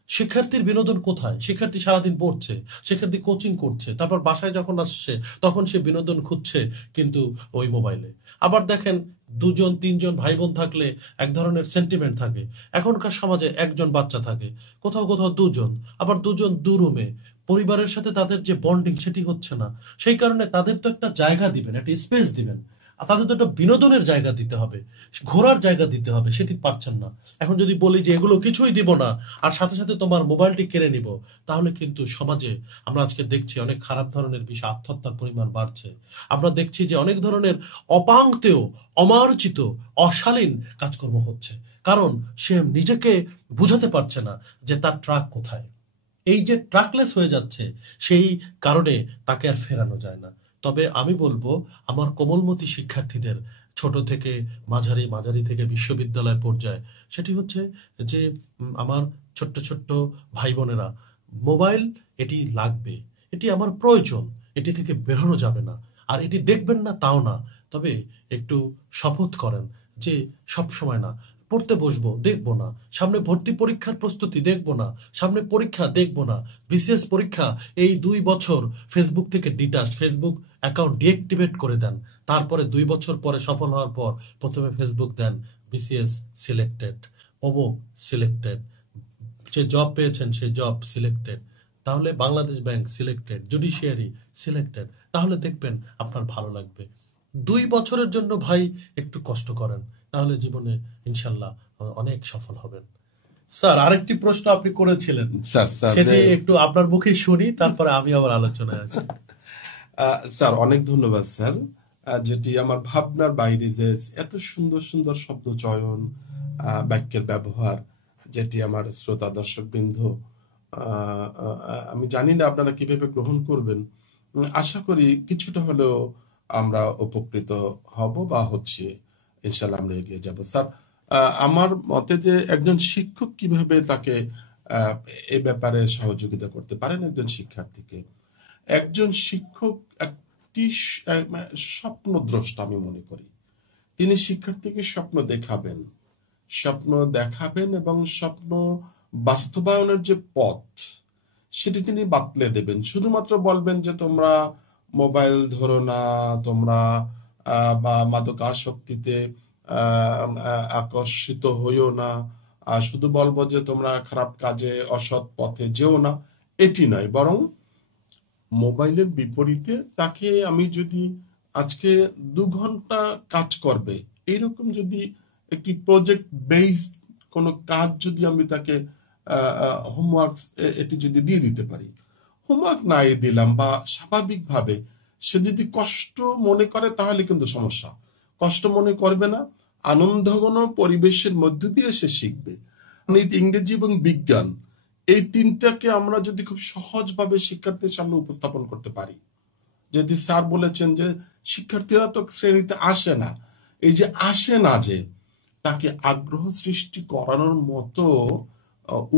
শিক্ষার্থীর বিনোদন কোথায়? শিক্ষার্থী সারাদিন পড়ছে, শিক্ষার্থী কোচিং করছে, তারপর বাসায় যখন আসছে তখন সে বিনোদন খুঁজছে কিন্তু ওই মোবাইলে। আবার দেখেন, 2-3 জন ভাই বোন থাকলে এক ধরনের সেন্টিমেন্ট থাকে। এখনকার সমাজে একজন বাচ্চা থাকে, কোথাও কোথাও 2 জন, আবার 2 জন 2 রুমে। পরিবারের সাথে তাদের যে বন্ডিং সেটি হচ্ছে না। সেই কারণে তাদের তো একটা জায়গা দিবেন, একটা স্পেস দিবেন, আর তাদের তো একটা বিনোদনের জায়গা দিতে হবে, ঘোরার জায়গা দিতে হবে, সেটি পারছেন না। এখন যদি বলি যে এগুলো কিছুই দিব না আর সাথে সাথে তোমার মোবাইলটি কেড়ে নিব, তাহলে কিন্তু সমাজে আমরা আজকে দেখছি অনেক খারাপ ধরনের বিষয়, আত্মহত্যার পরিমাণ বাড়ছে। আমরা দেখছি যে অনেক ধরনের অপাংতেয়, অমার্জিত, অশালীন কাজকর্ম হচ্ছে, কারণ সে নিজেকে বুঝাতে পারছে না যে তার ট্রাক কোথায়। এই যে ট্রাকলেস হয়ে যাচ্ছে, সেই কারণে তাকে আর ফেরানো যায় না। তবে আমি বলবো আমার কোমলমতি শিক্ষার্থীদের, ছোট থেকে মাঝারি, মাঝারি থেকে বিশ্ববিদ্যালয় পর্যায়ে, সেটি হচ্ছে যে আমার ছোট্ট ছোট্ট ভাই বোনেরা, মোবাইল এটি লাগবে, এটি আমার প্রয়োজন, এটি থেকে বেরোনো যাবে না। আর এটি দেখবেন না তাও না, তবে একটু শপথ করেন যে সব সময় না, পড়তে বসবো দেখবো না, সামনে ভর্তি পরীক্ষার প্রস্তুতি দেখবো না, সামনে পরীক্ষা দেখবো না, বিসিএস পরীক্ষা, এই 2 বছর ফেসবুক থেকে ডিটাচ, ফেসবুক অ্যাকাউন্ট ডিঅ্যাক্টিভেট করে দেন। তারপরে 2 বছর পরে সফল হওয়ার পর প্রথমে ফেসবুক দেন, বিসিএস সিলেক্টেড, অমুক সিলেক্টেড, যে জব পেয়েছেন সেই জব সিলেক্টেড, তাহলে Bangladesh bank selected, judiciary selected, তাহলে দেখবেন আপনার ভালো লাগবে। 2 বছরের জন্য ভাই একটু কষ্ট করেন, তাহলে জীবনে ইনশাল্লাহ অনেক সফল হবেন। স্যার, আরেকটি প্রশ্ন আপনি করেছিলেন, স্যার স্যার সেটি একটু আপনার মুখে শুনি, তারপরে আমি আবার আলোচনায় আসি। স্যার অনেক ধন্যবাদ স্যার। যেটি আমার ভাবনার বাইরে, যে এত সুন্দর সুন্দর শব্দ চয়ন, বাক্যের ব্যবহার, যেটি আমার শ্রোতা দর্শক বৃন্দ, আমি জানি না আপনারা কিভাবে গ্রহণ করবেন। আশা করি কিছুটা হলেও আমরা উপকৃত হব বা হচ্ছে, ইনশাল্লাহ আমরা এগিয়ে যাব। স্যার, আমার মতে যে একজন শিক্ষক কিভাবে তাকে এ ব্যাপারে সহযোগিতা করতে পারেন একজন শিক্ষার্থীকে। একজন শিক্ষক একটি স্বপ্নদ্রষ্টা আমি মনে করি। তিনি শিক্ষার্থীকে স্বপ্ন দেখাবেন এবং স্বপ্ন বাস্তবায়নের যে পথ সেটি তিনি বাতলে দেবেন। শুধুমাত্র বলবেন যে তোমরা মোবাইল ধরো না, তোমরা বা মাদকাসক্তিতে আকর্ষিত হইও না, শুধু বলবো যে তোমরা খারাপ কাজে, অসৎ পথে যেও না, এটি নয়। বরং মোবাইলের বিপরীতে তাকে আমি যদি আজকে 2 ঘন্টা কাজ করবে, এইরকম যদি একটি প্রজেক্ট বেসড কোনো কাজ যদি আমি তাকে হোমওয়ার্ক এটি যদি দিয়ে দিতে পারি, হোমওয়ার্ক নাই দিলাম বা স্বাভাবিকভাবে সে যদি কষ্ট মনে করে তাহলে কিন্তু সমস্যা। কষ্ট মনে করবে না, আনন্দঘন পরিবেশের মধ্য দিয়ে সে শিখবে। ইংরেজি এবং বিজ্ঞান, এই 3টাকে আমরা যদি খুব সহজভাবে শিক্ষার্থীর সামনে উপস্থাপন করতে পারি, যদি স্যার বলেছেন যে শিক্ষার্থীরা তো শ্রেণীতে আসে না, এই যে আসে না, যে তাকে আগ্রহ সৃষ্টি করানোর মতো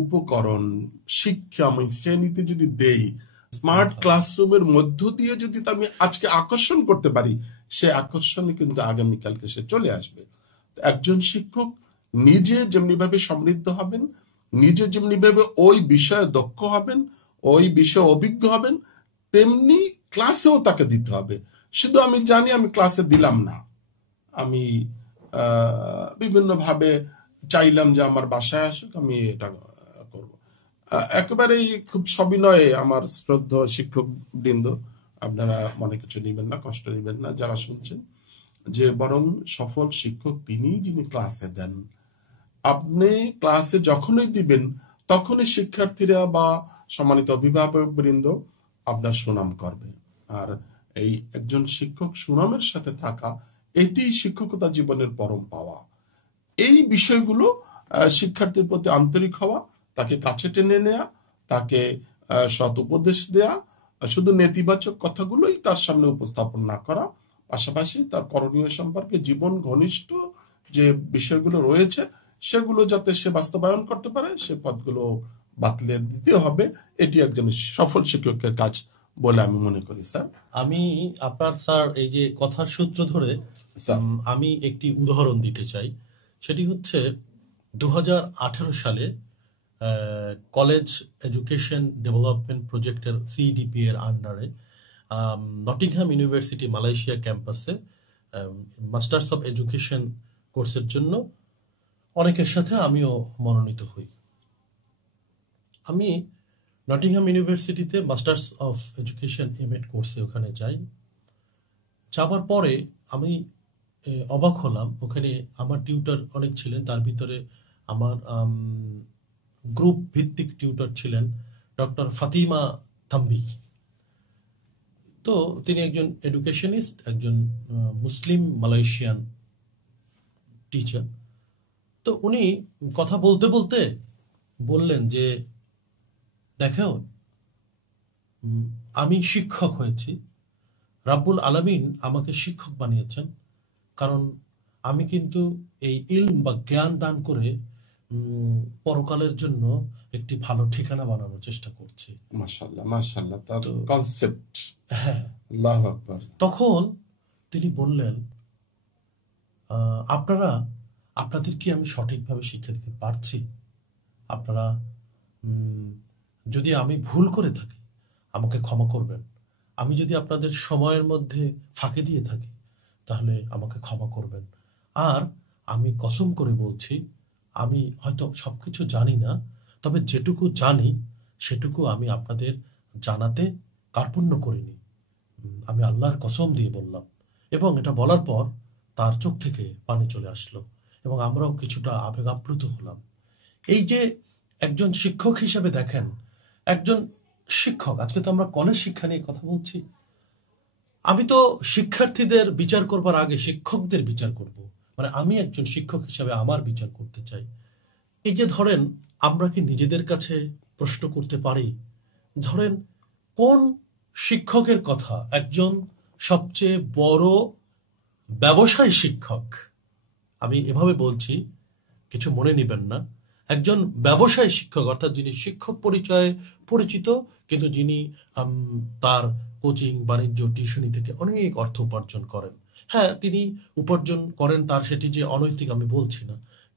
উপকরণ, শিক্ষা আমি শ্রেণীতে যদি দেই, স্মার্ট ক্লাসরুমের মধ্য দিয়ে যদি আমি আজকে আকর্ষণ করতে পারি, সে আকর্ষণে কিন্তু আগামীকালকে সে চলে আসবে। একজন শিক্ষক নিজে যেমনি ভাবে সমৃদ্ধ হবেন, নিজে যেমনি ভাবে ওই বিষয়ে দক্ষ হবেন, ওই বিষয়ে অভিজ্ঞ হবেন, তেমনি ক্লাসেও তাকে দিতে হবে। শুধু আমি জানি আমি ক্লাসে দিলাম না, আমি বিভিন্ন ভাবে চাইলাম যে আমার বাসায় আসুক, আমি এটা করব, একেবারেই খুব সবিনয়ে আমার শ্রদ্ধা শিক্ষক বৃন্দ, আপনারা মনে কিছু নেবেন না, কষ্ট নেবেন না যারা শুনছেন, যে বরং সফল শিক্ষক তিনিই যিনি ক্লাসে দেন। আপনি ক্লাসে যখনই দিবেন তখনই শিক্ষার্থীরা বা সম্মানিত অভিভাবক বৃন্দ আপনার সুনাম করবে। আর এই একজন শিক্ষক সুনামের সাথে থাকা, এটি শিক্ষকতা জীবনের পরম পাওয়া। এই বিষয়গুলো শিক্ষার্থীর প্রতি আন্তরিক হওয়া, তাকে কাছে টেনে নেয়া, তাকে সৎ উপদেশ দেয়া, শুধু নেতিবাচক কথাগুলোই তার সামনে উপস্থাপন না করা, পাশাপাশি তার করণীয় সম্পর্কে জীবন ঘনিষ্ঠ যে বিষয়গুলো রয়েছে সেগুলো যাতে সে বাস্তবায়ন করতে পারে, সে পথগুলো বাতলে দিতে হবে। এটি একজন সফল শিক্ষকের কাজ বলে আমি মনে করি। স্যার, আমি আপনার স্যার এই যে কথার সূত্র ধরে আমি একটি উদাহরণ দিতে চাই। সেটি হচ্ছে 2018 সালে কলেজ এডুকেশন ডেভেলপমেন্ট প্রজেক্টের CDP এর আন্ডারে নটিংহাম ইউনিভার্সিটি মালয়েশিয়া ক্যাম্পাসে মাস্টার্স অফ এডুকেশন কোর্সের জন্য অনেকের সাথে আমিও মনোনীত হই। আমি নটিংহাম ইউনিভার্সিটিতে মাস্টার্স অফ এডুকেশন MA কোর্সে ওখানে যাই। যাবার পরে আমি অবাক হলাম, ওখানে আমার টিউটর অনেক ছিলেন, তার ভিতরে আমার গ্রুপ ভিত্তিক টিউটর ছিলেন ডক্টর ফাতিমা থাম্বি। তো তিনি একজন এডুকেশনিস্ট, একজন মুসলিম মালয়েশিয়ান টিচার। তো উনি কথা বলতে বলতে বললেন যে, দেখো আমি শিক্ষক হয়েছি, রাব্বুল আলামিন আমাকে শিক্ষক বানিয়েছেন, কারণ আমি কিন্তু এই ইলম বা জ্ঞান দান করে পরকালের জন্য একটি ভালো ঠিকানা বানানোর চেষ্টা করছি। মাশাআল্লাহ মাশাআল্লাহ, তার কনসেপ্ট। হ্যাঁ, আল্লাহু আকবার। তখন তিনি বললেন, আপনাদের কি আমি সঠিকভাবে শিক্ষা দিতে পারছি? আপনারা যদি আমি ভুল করে থাকি আমাকে ক্ষমা করবেন। আমি যদি আপনাদের সময়ের মধ্যে ফাঁকি দিয়ে থাকি তাহলে আমাকে ক্ষমা করবেন। আর আমি কসম করে বলছি, আমি হয়তো সবকিছু জানি না, তবে যেটুকু জানি সেটুকু আমি আপনাদের জানাতে কার্পণ্য করিনি। আমি আল্লাহর কসম দিয়ে বললাম। এবং এটা বলার পর তার চোখ থেকে পানি চলে আসলো এবং আমরাও কিছুটা আবেগাপ্লুত হলাম। এই যে একজন শিক্ষক হিসেবে দেখেন, একজন শিক্ষক, আজকে তো আমরা কলেজ শিক্ষা নিয়ে কথা বলছি, আমি তো শিক্ষার্থীদের বিচার করবার আগে শিক্ষকদের বিচার করব। মানে আমি একজন শিক্ষক হিসেবে আমার বিচার করতে চাই। এই যে ধরেন, আমরা কি নিজেদের কাছে প্রশ্ন করতে পারি, ধরেন কোন শিক্ষকের কথা, একজন সবচেয়ে বড় ব্যবসায়ী শিক্ষক, আমি এভাবে বলছি, কিছু মনে নেবেন না, একজন ব্যবসায়ী শিক্ষক, অর্থাৎ যিনি শিক্ষক পরিচয়ে পরিচিত কিন্তু যিনি তার কোচিং, বাণিজ্য, টিউশনি থেকে অনেক অর্থ উপার্জন করেন। হ্যাঁ, তিনি উপার্জন করেন, তার সেটি যে অনৈতিক আমি বলছি না।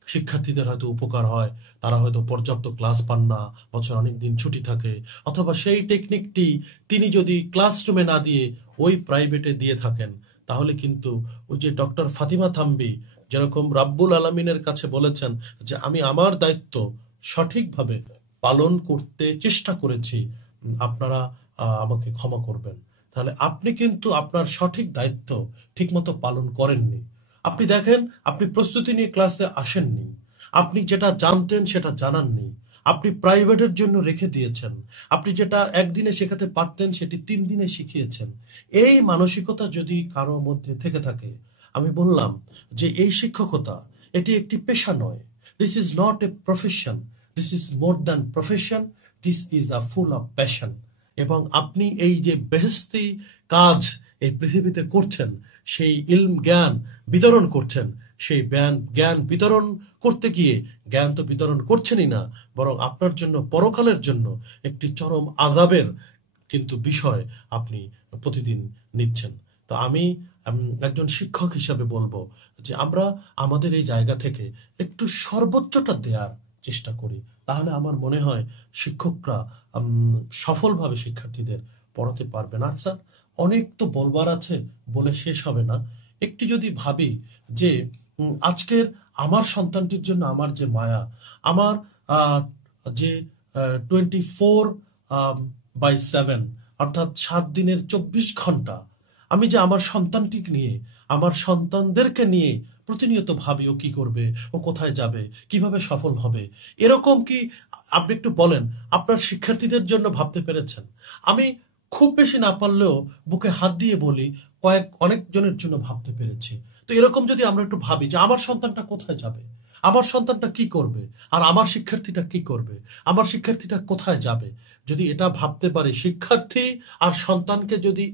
শিক্ষার্থীদের হয়তো উপকার হয়, তারা হয়তো পর্যাপ্ত ক্লাস পান না, বছর অনেক দিন ছুটি থাকে, অথবা সেই টেকনিকটি তিনি যদি ক্লাসরুমে না দিয়ে ওই প্রাইভেটে দিয়ে থাকেন, তাহলে কিন্তু ওই যে ডক্টর ফাতিমা থাম্বি যেরকম রাব্বুল আলামিনের কাছে বলেছেন যে আমি আমার দায়িত্ব সঠিকভাবে পালন করতে চেষ্টা করেছি, আপনারা আমাকে ক্ষমা করবেন। তাহলে আপনি কিন্তু আপনার সঠিক দায়িত্ব ঠিকমতো পালন করেননি। আপনি দেখেন, আপনি প্রস্তুতি নিয়ে ক্লাসে আসেননি, আপনি যেটা জানতেন সেটা জানাননি, আপনি প্রাইভেটের জন্য রেখে দিয়েছেন, আপনি যেটা একদিনে শেখাতে পারতেন সেটি 3 দিনে শিখিয়েছেন। এই মানসিকতা যদি কারো মধ্যে থেকে থাকে, আমি বললাম যে এই শিক্ষকতা এটি একটি পেশা নয়। This is not a profession, this is more than profession, this is a full of passion. এবং আপনি এই যে বেহেশতি কাজ এই পৃথিবীতে করছেন, সেই ইলম জ্ঞান বিতরণ করছেন, সেই জ্ঞান বিতরণ করতে গিয়ে জ্ঞান তো বিতরণ করছেনই না, বরং আপনার জন্য পরকালের জন্য একটি চরম আযাবের কিন্তু বিষয় আপনি প্রতিদিন নিচ্ছেন। তো আমি একজন শিক্ষক হিসাবে বলবো যে আমরা আমাদের এই জায়গা থেকে একটু সর্বোচ্চটা দেওয়ার চেষ্টা করি, তাহলে আমার মনে হয় শিক্ষকরা সফলভাবে শিক্ষার্থীদের পড়াতে পারবেন। আর স্যার, অনেক তো বলবার আছে, বলে শেষ হবে না। একটি যদি ভাবি যে আজকের আমার সন্তানটির জন্য আমার যে মায়া, আমার যে 24/7, অর্থাৎ 7 দিনের 24 ঘন্টা আমি যে আমার সন্তানটিকে নিয়ে, আমার সন্তানদেরকে নিয়ে প্রতিনিয়ত ভাবি ও কি করবে, ও কোথায় যাবে, কিভাবে সফল হবে, এরকম কি আপনি একটু বলেন আপনার শিক্ষার্থীদের জন্য ভাবতে পেরেছেন? আমি খুব বেশি না পারলেও বুকে হাত দিয়ে বলি অনেকজনের জন্য ভাবতে পেরেছি। তো এরকম যদি আমরা একটু ভাবি যে আমার সন্তানটা কোথায় যাবে, আমার সন্তানটা কি করবে, আর আমার শিক্ষার্থীটা কি করবে, আমার শিক্ষার্থীটা কোথায় যাবে, যদি এটা ভাবতে পারি, শিক্ষার্থী আর সন্তানকে যদি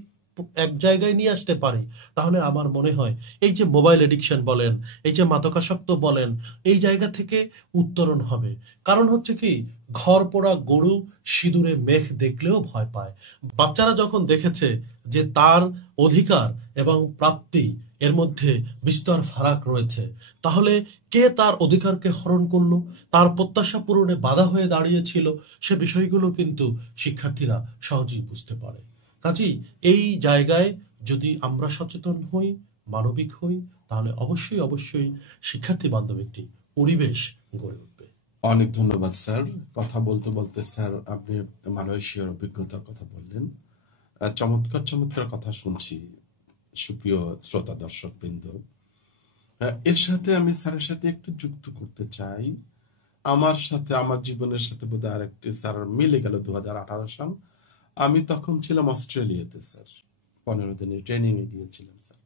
এক জায়গায় নিয়ে আসতে পারি, তাহলে আমার মনে হয় এই যে মোবাইল এডিকশন বলেন, এই যে মাদকাসক্ত বলেন, এই জায়গা থেকে উত্তরণ হবে। কারণ হচ্ছে কি, ঘর পোড়া গরু সিঁদুরে মেঘ দেখলেও ভয় পায়। বাচ্চারা যখন দেখেছে যে তার অধিকার এবং প্রাপ্তি এর মধ্যে বিস্তর ফারাক রয়েছে, তাহলে কে তার অধিকারকে হরণ করলো, তার প্রত্যাশা পূরণে বাধা হয়ে দাঁড়িয়েছিল, সে বিষয়গুলো কিন্তু শিক্ষার্থীরা সহজেই বুঝতে পারে। কাজেই এই জায়গায় যদি আমরা সচেতন হই, মানবিক হই, তাহলে অবশ্যই অবশ্যই শিক্ষার্থী বান্ধব একটি পরিবেশ গড়ে উঠবে। অনেক ধন্যবাদ স্যার। কথা বলতে বলতে স্যার আপনি মালয়েশিয়ার অভিজ্ঞতার কথা বললেন। চমৎকার চমৎকার কথা শুনছি সুপ্রিয় শ্রোতা দর্শক বৃন্দ। এর সাথে আমি স্যারের সাথে একটু যুক্ত করতে চাই। আমার সাথে, আমার জীবনের সাথে বোধহয় আরেকটি স্যার মিলে গেল 2018 সাল। আমি তখন ছিলাম অস্ট্রেলিয়াতে স্যার, 15 দিনের ট্রেনিং এ গিয়েছিলাম স্যার।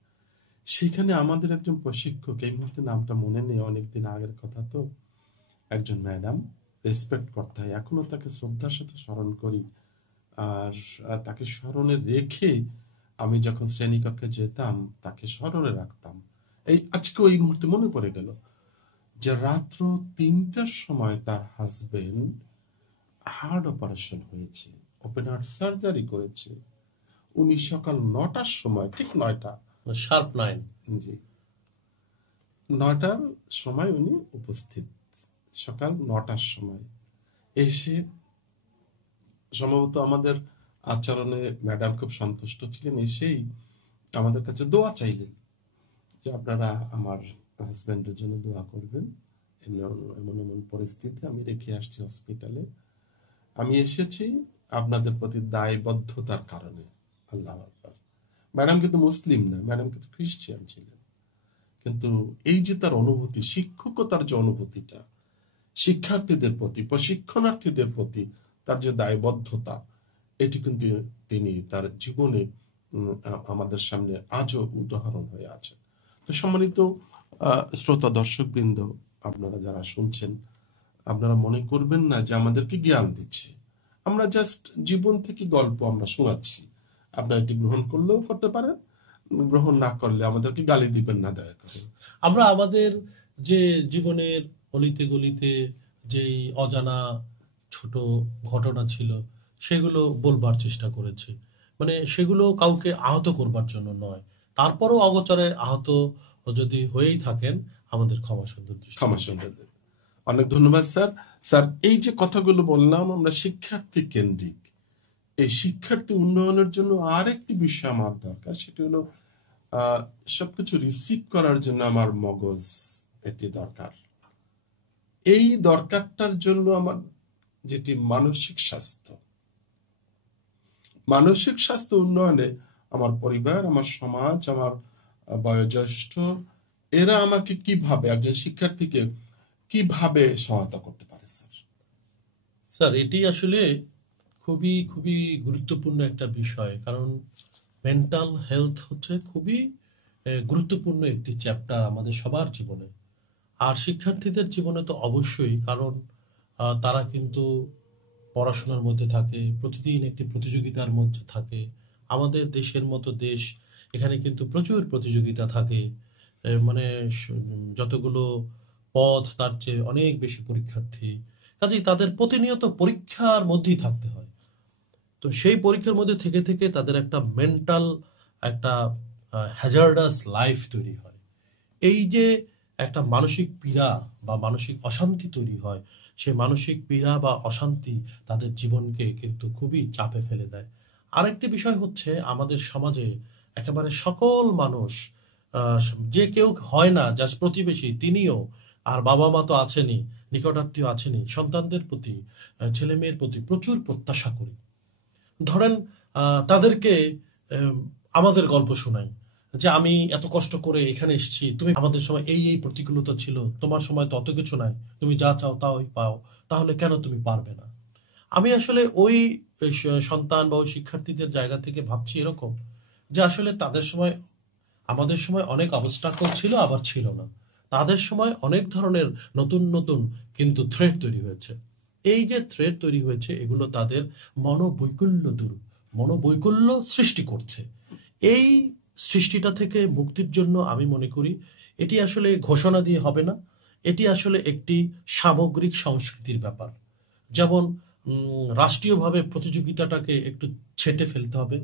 সেখানে আমাদের একজন প্রশিক্ষক, এই মুহূর্তে নামটা মনে নেই, অনেকদিন আগের কথা তো, একজন ম্যাডাম, রেসপেক্ট করতে হয়, এখনো তাকে শ্রদ্ধার সাথে স্মরণ করি। আর তাকে স্মরণে রেখে আমি যখন শ্রেণীকক্ষে যেতাম তাকে স্মরণে রাখতাম। এই আজকে ওই মুহূর্তে মনে পড়ে গেল যে রাত্র 3টার সময় তার হাজবেন্ড হার্ট অপারেশন হয়েছে, ওপেন হার্ট সার্জারি করেছে। উনি সকাল 9টার সময়, ঠিক 9টা, শার্প 9, জি 9টার সময় উনি উপস্থিত, সকাল 9টার সময় এসে সম্ভবত আমাদের আচরণে ম্যাডাম খুব সন্তুষ্ট ছিলেন। এসেই আমাদের কাছে দোয়া চাইলেন যে আপনারা আমার হাজবেন্ডের জন্য দোয়া করবেন, এমন এমন পরিস্থিতি আমি রেখে আসছি হসপিটালে, আমি এসেছি আপনাদের প্রতি দায়বদ্ধতার কারণে। আল্লাহ আকবার। ম্যাডাম কিন্তু মুসলিম না, ম্যাডাম কিন্তু খ্রিস্টান ছিলেন, কিন্তু এই যে তার অনুভূতি, শিক্ষকতার যে অনুভূতিটা, শিক্ষার্থীদের প্রতি, প্রশিক্ষণার্থীদের প্রতি তার যে দায়বদ্ধতা, এটি কিন্তু তিনি তার জীবনে আমাদের সামনে আজও উদাহরণ হয়ে আছে। তো সম্মানিত শ্রোতা দর্শক বৃন্দ, আপনারা যারা শুনছেন, আপনারা মনে করবেন না যে আমাদেরকে জ্ঞান দিচ্ছে, আমরা জাস্ট জীবন থেকে গল্প আমরা শোনাচ্ছি। আপনারা এটি গ্রহণ করলেও করতে পারেন, গ্রহণ না করলে আমাদেরকে গালি দিবেন না দয়া করে। আমরা আমাদের যে জীবনের অলিতে গলিতে যেই অজানা ছোট ঘটনা ছিল সেগুলো বলবার চেষ্টা করেছি, মানে সেগুলো কাউকে আহত করবার জন্য নয়। তারপরও অগোচরে আহত যদি হয়েই থাকেন, আমাদের ক্ষমা সুন্দর দৃষ্টি। ক্ষমা সুন্দর। অনেক ধন্যবাদ স্যার। স্যার এই যে কথাগুলো বললাম আমরা শিক্ষার্থী কেন্দ্রিক, এই শিক্ষার্থী উন্নয়নের জন্য আরেকটি বিষয় আমার দরকার, সেটি হলো সবকিছু রিসিভ করার জন্য আমার মগজ এটি দরকার। এই দরকারটার জন্য আমার যেটি মানসিক স্বাস্থ্য, মানসিক স্বাস্থ্য উন্নয়নে আমার পরিবার, আমার সমাজ, আমার বয়োজ্যেষ্ঠ, এরা আমাকে কিভাবে, একজন শিক্ষার্থীকে কিভাবে সহায়তা করতে পারে স্যার? স্যার এটি আসলে খুবই খুবই গুরুত্বপূর্ণ একটা বিষয়, কারণ মেন্টাল হেলথ হচ্ছে খুবই গুরুত্বপূর্ণ একটি চ্যাপ্টার আমাদের সবার জীবনে, আর শিক্ষার্থীদের জীবনে তো অবশ্যই। কারণ তারা কিন্তু পড়াশোনার মধ্যে থাকে, প্রতিদিন একটি প্রতিযোগিতার মধ্যে থাকে। আমাদের দেশের মতো দেশ, এখানে কিন্তু প্রচুর প্রতিযোগিতা থাকে, মানে যতগুলো পদ তার চেয়ে অনেক বেশি পরীক্ষার্থী, কাজেই তাদের প্রতিনিয়ত পরীক্ষার মধ্যেই থাকতে হয়। তো সেই পরীক্ষার মধ্যে থেকে থেকে তাদের একটা মেন্টাল একটা হ্যাজার্ডাস লাইফ তৈরি হয়। এই যে একটা মানসিক পীড়া বা মানসিক অশান্তি তৈরি হয়, সেই মানসিক পীড়া বা অশান্তি তাদের জীবনকে কিন্তু খুবই চাপে ফেলে দেয়। আরেকটি বিষয় হচ্ছে, আমাদের সমাজে একেবারে সকল মানুষ, যে কেউ হয় না, জাস্ট প্রতিবেশী তিনিও, আর বাবা মা তো আছেনই, নিকটাত্মীয় আছেনই, সন্তানদের প্রতি, ছেলে মেয়ের প্রতি প্রচুর প্রত্যাশা করি। ধরেন তাদেরকে আমাদের গল্প শোনাই যে আমি এত কষ্ট করে এখানে এসেছি, তুমি আমাদের সময় এই এই প্রতিকূলতা ছিল, তোমার সময় তো অত কিছু নাই, তুমি যা চাও তাই পাও, তাহলে কেন তুমি পারবে না? আমি আসলে ওই সন্তান বা ওই শিক্ষার্থীদের জায়গা থেকে ভাবছি এরকম যে আসলে তাদের সময়, আমাদের সময় অনেক অবস্টাকল ছিল, আবার ছিল না। তাদের সময় অনেক ধরনের নতুন নতুন কিন্তু থ্রেড তৈরি হয়েছে। এই যে থ্রেড তৈরি হয়েছে, এগুলো তাদের মনোবৈকল্য সৃষ্টি করছে। এই সৃষ্টিটা থেকে মুক্তির জন্য আমি মনে করি এটি আসলে ঘোষণা দিয়ে হবে না, এটি আসলে একটি সামগ্রিক সংস্কৃতির ব্যাপার। যেমন রাষ্ট্রীয়ভাবে প্রতিযোগিতাটাকে একটু ছেঁটে ফেলতে হবে,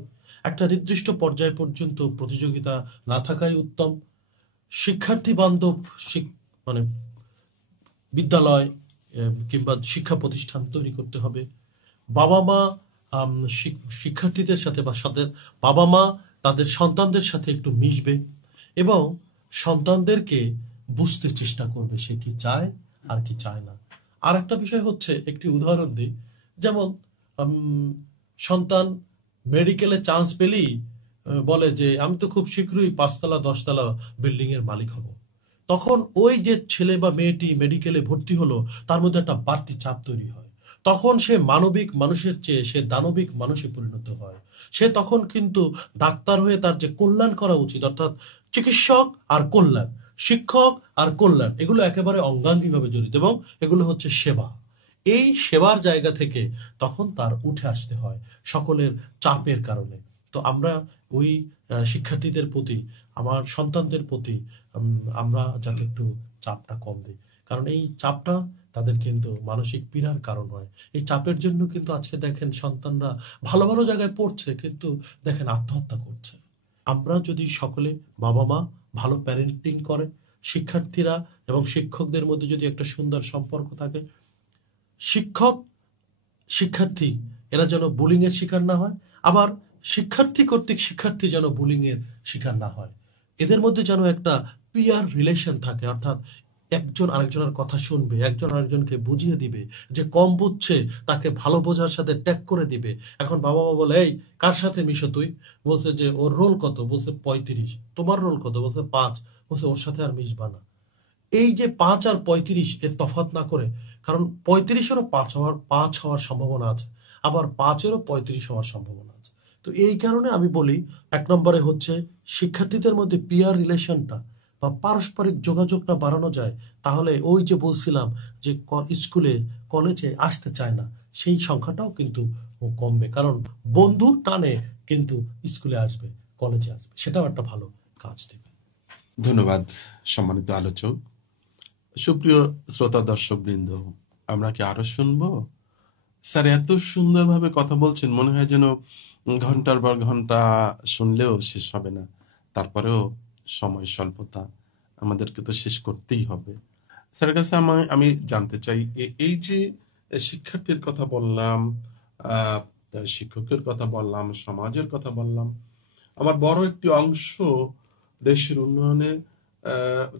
একটা নির্দিষ্ট পর্যায় পর্যন্ত প্রতিযোগিতা না থাকাই উত্তম। শিক্ষার্থী বান্ধব মানে বিদ্যালয় কিংবা শিক্ষা প্রতিষ্ঠান তৈরি করতে হবে। বাবা মা শিক্ষার্থীদের সাথে বা বাবা মা তাদের সন্তানদের সাথে একটু মিশবে এবং সন্তানদেরকে বুঝতে চেষ্টা করবে সে কি চায় আর কি চায় না। আর একটা বিষয় হচ্ছে, একটি উদাহরণ দিই, যেমন সন্তান মেডিকেলে চান্স পেলেই বলে যে আমি তো খুব শীঘ্রই 5তলা 10তলা বিল্ডিং এর মালিক হব। তখন ওই যে ছেলে বা মেয়েটি মেডিকেলে ভর্তি হলো, তার মধ্যে একটা বাড়তি চাপ তৈরি হয়। তখন সে মানবিক মানুষের চেয়ে সে দানবিক মানুষে পরিণত হয়। সে তখন কিন্তু ডাক্তার হয়ে তার যে কল্যাণ করা উচিত, অর্থাৎ চিকিৎসক আর কল্যাণ, শিক্ষক আর কল্যাণ, এগুলো একেবারে অঙ্গাঙ্গিভাবে জড়িত এবং এগুলো হচ্ছে সেবা। এই সেবার জায়গা থেকে তখন তার উঠে আসতে হয় সকলের চাপের কারণে। তো আমরা ওই শিক্ষার্থীদের প্রতি, আমার সন্তানদের প্রতি আমরা যাতে একটু চাপটা কম দিই, কারণ এই চাপটা তাদের কিন্তু মানসিক পীড়ার কারণ হয়। এই চাপের জন্য কিন্তু আজকে দেখেন সন্তানরা ভালো ভালো জায়গায় পড়ছে, কিন্তু দেখেন আত্মহত্যা করছে। আমরা যদি সকলে, বাবা মা ভালো প্যারেন্টিং করে, শিক্ষার্থীরা এবং শিক্ষকদের মধ্যে যদি একটা সুন্দর সম্পর্ক থাকে, শিক্ষক শিক্ষার্থী এরা যেন বুলিং এর শিকার না হয়, আবার শিক্ষার্থী কর্তৃক শিক্ষার্থী যেন বুলিং এর শিকার না হয়। এদের মধ্যে যেন একটা পিয়ার রিলেশন থাকে, অর্থাৎ একজন আরেকজনের কথা শুনবে, একজন আরেকজনকে বুঝিয়ে দিবে, যে কম বুঝছে তাকে ভালো বোঝার সাথে ট্যাগ করে দিবে। এখন বাবা মা বলে, এই কার সাথে মিশো তুই? বলছে যে ওর রোল কত? বলছে 35। তোমার রোল কত? বলছে 5। বলছে ওর সাথে আর মিশবা না। এই যে 5 আর 35 এর তফাৎ না করে, কারণ 35-এরও 5 হওয়ার সম্ভাবনা আছে, আবার 5-এরও 35 হওয়ার সম্ভাবনা আছে। তো এই কারণে আমি বলি, 1 নম্বরে হচ্ছে শিক্ষার্থীদের মধ্যে পিয়ার রিলেশনটা বা পারস্পরিক যোগাযোগটা বাড়ানো যায়, তাহলে ওই যে বলছিলাম যে স্কুলে কলেজে আসতে চায় না, সেই সংখ্যাটাও কিন্তু কমবে। কারণ বন্ধুর টানে কিন্তু স্কুলে আসবে, কলেজে আসবে, সেটাও একটা ভালো কাজ দেবে। ধন্যবাদ সম্মানিত আলোচক। সুপ্রিয় শ্রোতা দর্শক বৃন্দ, আমরা কি আরো শুনবো? স্যার এত সুন্দরভাবে কথা বলছেন, মনে হয় যেন ঘন্টার পর ঘন্টা শুনলেও শেষ হবে না। তারপরেও সময় স্বল্পতা, আমাদেরকে তো শেষ করতেই হবে। স্যারের কাছে আমি জানতে চাই, এই যে শিক্ষার্থীর কথা বললাম, শিক্ষকের কথা বললাম, সমাজের কথা বললাম, আমার বড় একটি অংশ দেশের উন্নয়নে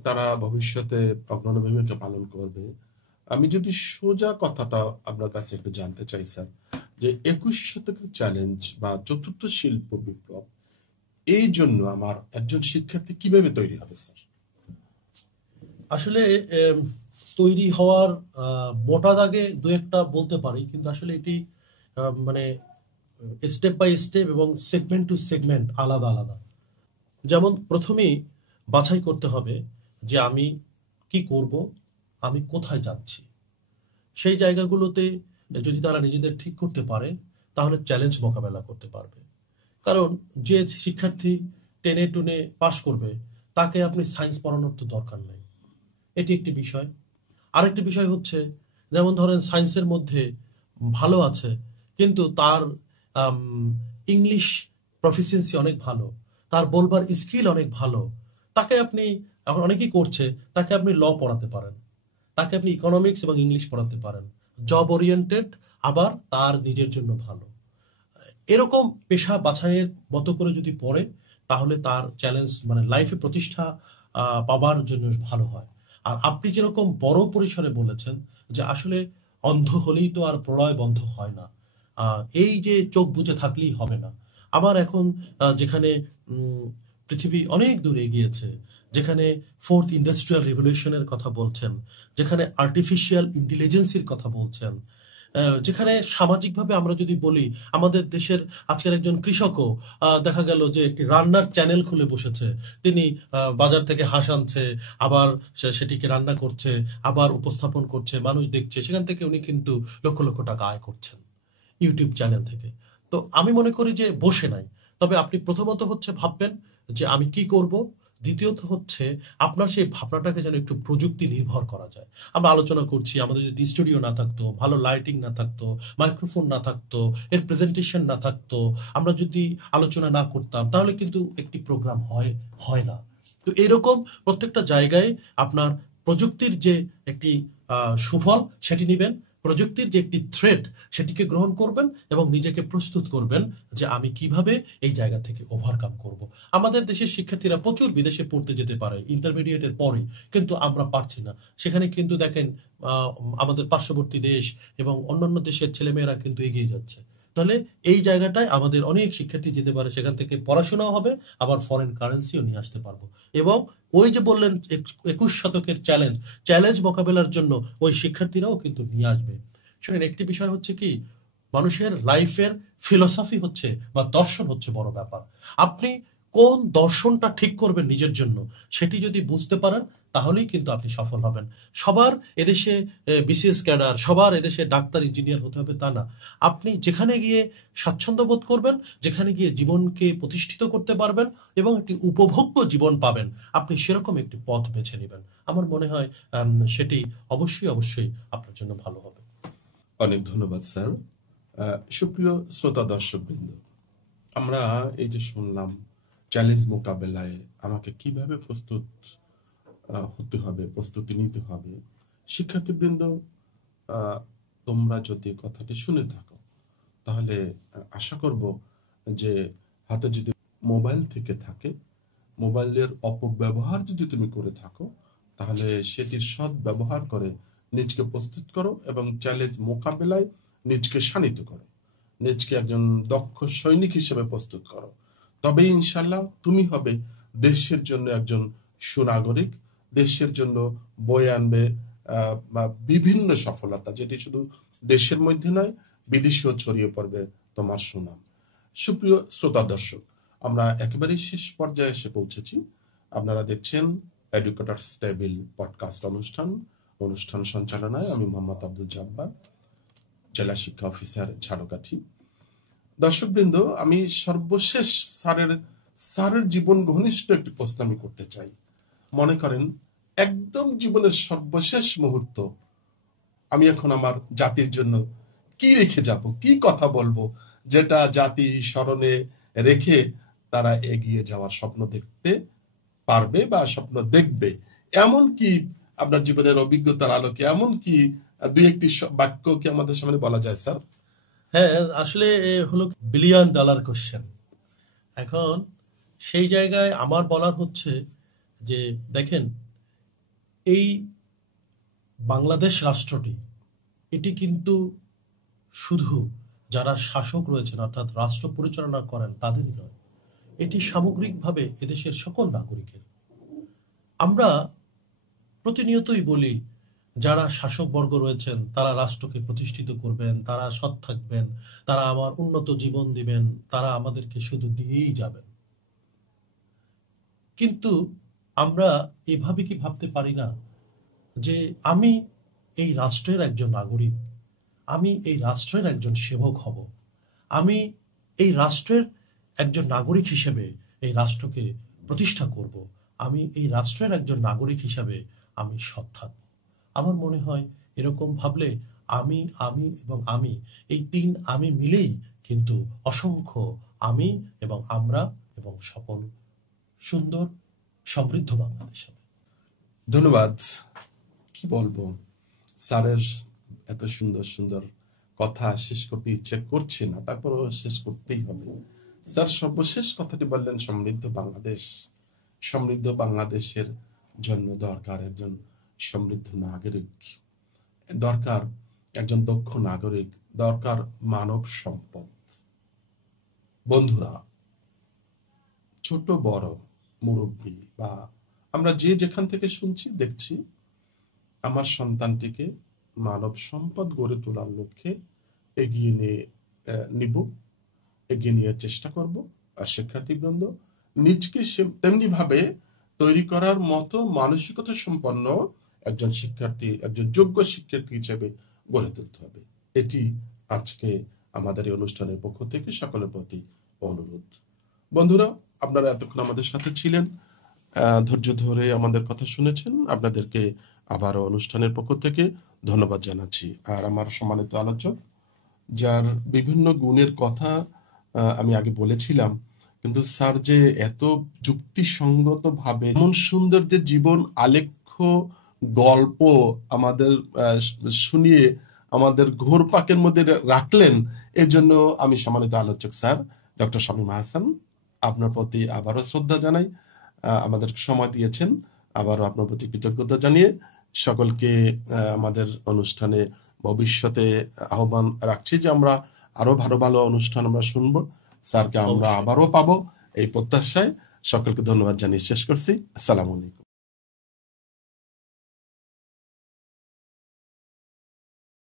তারা ভবিষ্যতে অগ্রণী ভূমিকা পালন করবে। আমি যদি সোজা কথাটা আপনার কাছে একটু জানতে চাই স্যার, যে 21 শতকের চ্যালেঞ্জ বা চতুর্থ শিল্প বিপ্লব, এই জন্য আমার একজন শিক্ষার্থী কিভাবে তৈরি হবে স্যার? আসলে তৈরি হওয়ার মোটা দাগে দু একটা বলতে পারি, কিন্তু আসলে এটি মানে স্টেপ বাই স্টেপ এবং সেগমেন্ট টু সেগমেন্ট আলাদা আলাদা। যেমন প্রথমেই বাছাই করতে হবে যে আমি কি করব, আমি কোথায় যাচ্ছি। সেই জায়গাগুলোতে যদি তারা নিজেদের ঠিক করতে পারে, তাহলে চ্যালেঞ্জ মোকাবেলা করতে পারবে। কারণ যে শিক্ষার্থী টেনে টুনে পাশ করবে, তাকে আপনি সায়েন্স পড়ানোর তো দরকার নেই, এটি একটি বিষয়। আরেকটি বিষয় হচ্ছে, যেমন ধরেন সায়েন্সের মধ্যে ভালো আছে, কিন্তু তার ইংলিশ প্রফিসিয়েন্সি অনেক ভালো, তার বলবার স্কিল অনেক ভালো, তাকে আপনি, এখন অনেকেই করছে, তাকে আপনি ল পড়াতে পারেন, তাকে আপনি ইকোনমিক্স এবং ইংলিশ পড়াতে পারেন, জব ওরিয়েন্টেড, আবার তার নিজের জন্য ভালো। এরকম পেশা বাছাইয়ের মতো করে যদি পড়ে, তাহলে তার চ্যালেঞ্জ মানে লাইফে প্রতিষ্ঠা পাবার জন্য ভালো হয়। আর আপনি যেরকম বড় পরিসরে বলেছেন যে আসলে অন্ধ হলেই তো আর প্রলয় বন্ধ হয় না, এই যে চোখ বুজে থাকলেই হবে না। আমার এখন যেখানে পৃথিবী অনেক দূর এগিয়েছে, যেখানে ফোর্থ ইন্ডাস্ট্রিয়াল রেভলিউশনের কথা বলছেন, যেখানে আর্টিফিশিয়াল ইন্টেলিজেন্সির কথা বলছেন, যেখানে সামাজিকভাবে আমরা যদি বলি আমাদের দেশের আজকের একজন কৃষকও দেখা গেল যে একটি রান্নার চ্যানেল খুলে বসেছে। তিনি বাজার থেকে হাঁস আনছে, আবার সেটিকে রান্না করছে, আবার উপস্থাপন করছে, মানুষ দেখছে, সেখান থেকে উনি কিন্তু লক্ষ লক্ষ টাকা আয় করছেন ইউটিউব চ্যানেল থেকে। তো আমি মনে করি যে বসে নাই, তবে আপনি প্রথমত হচ্ছে ভাববেন যে আমি কি করব, দ্বিতীয়ত হচ্ছে আপনার সেই ভাবনাটাকে যেন একটু প্রযুক্তি নির্ভর করা যায়। আমরা আলোচনা করছি, আমাদের যদি স্টুডিও না থাকতো, ভালো লাইটিং না থাকতো, মাইক্রোফোন না থাকতো, এর প্রেজেন্টেশন না থাকতো, আমরা যদি আলোচনা না করতাম, তাহলে কিন্তু একটি প্রোগ্রাম হয় না। তো এরকম প্রত্যেকটা জায়গায় আপনার প্রযুক্তির যে একটি সুফল সেটি নেবেন, প্রযুক্তির যে একটি থ্রেট সেটিকে গ্রহণ করবেন এবং নিজেকে প্রস্তুত করবেন যে আমি কিভাবে এই জায়গা থেকে ওভারকাম করব। আমাদের দেশের শিক্ষার্থীরা প্রচুর বিদেশে পড়তে যেতে পারে ইন্টারমিডিয়েটের পরে, কিন্তু আমরা পারছি না। সেখানে কিন্তু দেখেন আমাদের পার্শ্ববর্তী দেশ এবং অন্যান্য দেশের ছেলেমেয়েরা কিন্তু এগিয়ে যাচ্ছে। তাহলে এই জায়গাটায় আমাদের অনেক শিক্ষার্থী যেতে পারে, সেখান থেকে পড়াশোনাও হবে, আবার ফরেন কারেন্সিও নিয়ে আসতে পারবো। এবং ওই যে বললেন 21 শতকের চ্যালেঞ্জ মোকাবেলার জন্য ওই শিক্ষার্থীরাও কিন্তু নিয়ে আসবে। শুনেন, একটি বিষয় হচ্ছে কি, মানুষের লাইফের ফিলোসফি হচ্ছে বা দর্শন হচ্ছে বড় ব্যাপার। আপনি কোন দর্শনটা ঠিক করবেন নিজের জন্য, সেটি যদি বুঝতে পারেন তাহলেই কিন্তু আপনি সফল হবেন। সবার এদেশে বিসিএস ক্যাডার, সবার এদেশে ডাক্তার ইঞ্জিনিয়ার হতে হবে তা না। আপনি যেখানে গিয়ে স্বাচ্ছন্দ্য বোধ করবেন, যেখানে গিয়ে জীবনকে প্রতিষ্ঠিত করতে পারবেন এবং একটি উপভোগ্য জীবন পাবেন, আপনি সেরকম একটি পথ বেছে নেবেন। আমার মনে হয় সেটি অবশ্যই আপনার জন্য ভালো হবে। অনেক ধন্যবাদ স্যার। সুপ্রিয় শ্রোতা দর্শক বৃন্দ, আমরা এই যে শুনলাম চ্যালেঞ্জ মোকাবেলায় আমাকে কিভাবে প্রস্তুত হতে হবে, প্রস্তুতি নিতে হবে। শিক্ষার্থীবৃন্দ, তোমরা যদি কথাটি শুনে থাকো তাহলে আশা করব যে হাতে যদি মোবাইল থেকে থাকে, মোবাইলের অপব্যবহার যদি তুমি করে থাকো, তাহলে সেটির সৎ ব্যবহার করে নিজকে প্রস্তুত করো এবং চ্যালেঞ্জ মোকাবেলায় নিজকে শানিত করো, নিজকে একজন দক্ষ সৈনিক হিসেবে প্রস্তুত করো। তবে ইনশাল্লাহ তুমি হবে দেশের জন্য একজন সুনাগরিক, দেশের জন্য বয়ে আনবে বিভিন্ন সফলতা, যেটি শুধু দেশের মধ্যে নয়, বিদেশেও ছড়িয়ে পড়বে তোমার সুনাম। সুপ্রিয় শ্রোতা দর্শক, আমরা একেবারেই শেষ পর্যায়ে এসে পৌঁছেছি। আপনারা দেখছেন এডুকেটরস টেবিল পডকাস্ট অনুষ্ঠান সঞ্চালনায় আমি মোহাম্মদ আব্দুল জব্বার, জেলা শিক্ষা অফিসার ঝাড়কাঠি। দর্শকবৃন্দ, আমি সর্বশেষ স্যারের জীবন ঘনিষ্ঠ একটি প্রশ্ন আমি করতে চাই। মনে করেন একদম জীবনের সর্বশেষ মুহূর্ত, আমি এখন আমার জাতির জন্য কি রেখে যাব, কি কথা বলবো, যেটা জাতি স্মরণে রেখে তারা এগিয়ে যাওয়ার স্বপ্ন দেখতে পারবে বা স্বপ্ন দেখবে, এমন কি আপনার জীবনের অভিজ্ঞতার আলোকে এমন কি দুই একটি বাক্য কি আমাদের সামনে বলা যায় স্যার? হ্যাঁ, আসলে হলো $1 বিলিয়ন কোশ্চেন। এখন সেই জায়গায় আমার বলার হচ্ছে যে দেখেন, এই বাংলাদেশ রাষ্ট্রটি, এটি কিন্তু শুধু যারা শাসক রয়েছেন অর্থাৎ রাষ্ট্র পরিচালনা করেন তাদেরই নয়, এটি সামগ্রিকভাবে এদেশের সকল নাগরিকের। আমরা প্রতিনিয়তই বলি যারা শাসকবর্গ রয়েছেন তারা রাষ্ট্রকে প্রতিষ্ঠিত করবেন, তারা সৎ থাকবেন, তারা আমার উন্নত জীবন দিবেন, তারা আমাদেরকে শুধু দিয়েই যাবেন। কিন্তু আমরা এভাবে কি ভাবতে পারি না যে আমি এই রাষ্ট্রের একজন নাগরিক, আমি এই রাষ্ট্রের একজন সেবক হব, আমি এই রাষ্ট্রের একজন নাগরিক হিসেবে এই রাষ্ট্রকে প্রতিষ্ঠা করব, আমি এই রাষ্ট্রের একজন নাগরিক হিসেবে আমি সৎ থাকব। আমার মনে হয় এরকম ভাবলে আমি এবং আমি, এই 3 আমি মিলেই কিন্তু অসংখ্য আমি এবং আমরা এবং সকল সুন্দর সমৃদ্ধ বাংলাদেশ হবে। ধন্যবাদ। কি বলবো, স্যারের এত সুন্দর সুন্দর কথা শেষ করতে ইচ্ছে করছে না, তারপরও শেষ করতেই হবে। স্যার সর্বশেষ কথাটি বললেন সমৃদ্ধ বাংলাদেশ। সমৃদ্ধ বাংলাদেশের জন্য দরকার একজন সমৃদ্ধ নাগরিক দরকার, একজন দক্ষ নাগরিক দরকার, মানব সম্পদ। বন্ধুরা, ছোট বড়, মুরব্বী বা আমরা যে যেখান থেকে শুনছি দেখছি, আমার সন্তানটিকে মানব সম্পদ গড়ে তোলার লক্ষ্যে এগিয়ে নিয়ে চেষ্টা করব। আর শিক্ষার্থীবৃন্দ, নিজকে তেমনি ভাবে তৈরি করার মতো মানসিকতা সম্পন্ন একজন শিক্ষার্থী, একজন যোগ্য শিক্ষার্থী হিসেবে গড়ে তুলতে হবে। এটি আজকে আমাদের এই অনুষ্ঠানের পক্ষ থেকে সকলের প্রতি অনুরোধ। বন্ধুরা, আপনারা এতক্ষণ আমাদের সাথে ছিলেন, ধৈর্য ধরে আমাদের কথা শুনেছেন। আপনাদেরকে আবারও অনুষ্ঠানের পক্ষ থেকে ধন্যবাদ জানাচ্ছি। আর আমার সম্মানিত আলোচক, যার বিভিন্ন গুণের কথা আমি আগে বলেছিলাম, কিন্তু স্যার যে এত যুক্তিসঙ্গত ভাবে এমন সুন্দর যে জীবন আলেখ্য গল্প আমাদের শুনিয়ে আমাদের ঘোরপাকের মধ্যে রাখলেন, এর জন্য আমি সম্মানিত আলোচক স্যার ডক্টর শামীম আহসান, আপনার প্রতি আবারও শ্রদ্ধা জানাই। আমাদের সময় দিয়েছেন, আবারও আপনার প্রতি কৃতজ্ঞতা জানিয়ে সকলকে আমাদের অনুষ্ঠানে ভবিষ্যতে আহ্বান রাখছি যে আমরা আরো ভালো ভালো অনুষ্ঠান আমরা শুনবো, স্যারকে আমরা আবারও পাবো, এই প্রত্যাশায় সকলকে ধন্যবাদ জানিয়ে শেষ করছি। আসসালামু আলাইকুম।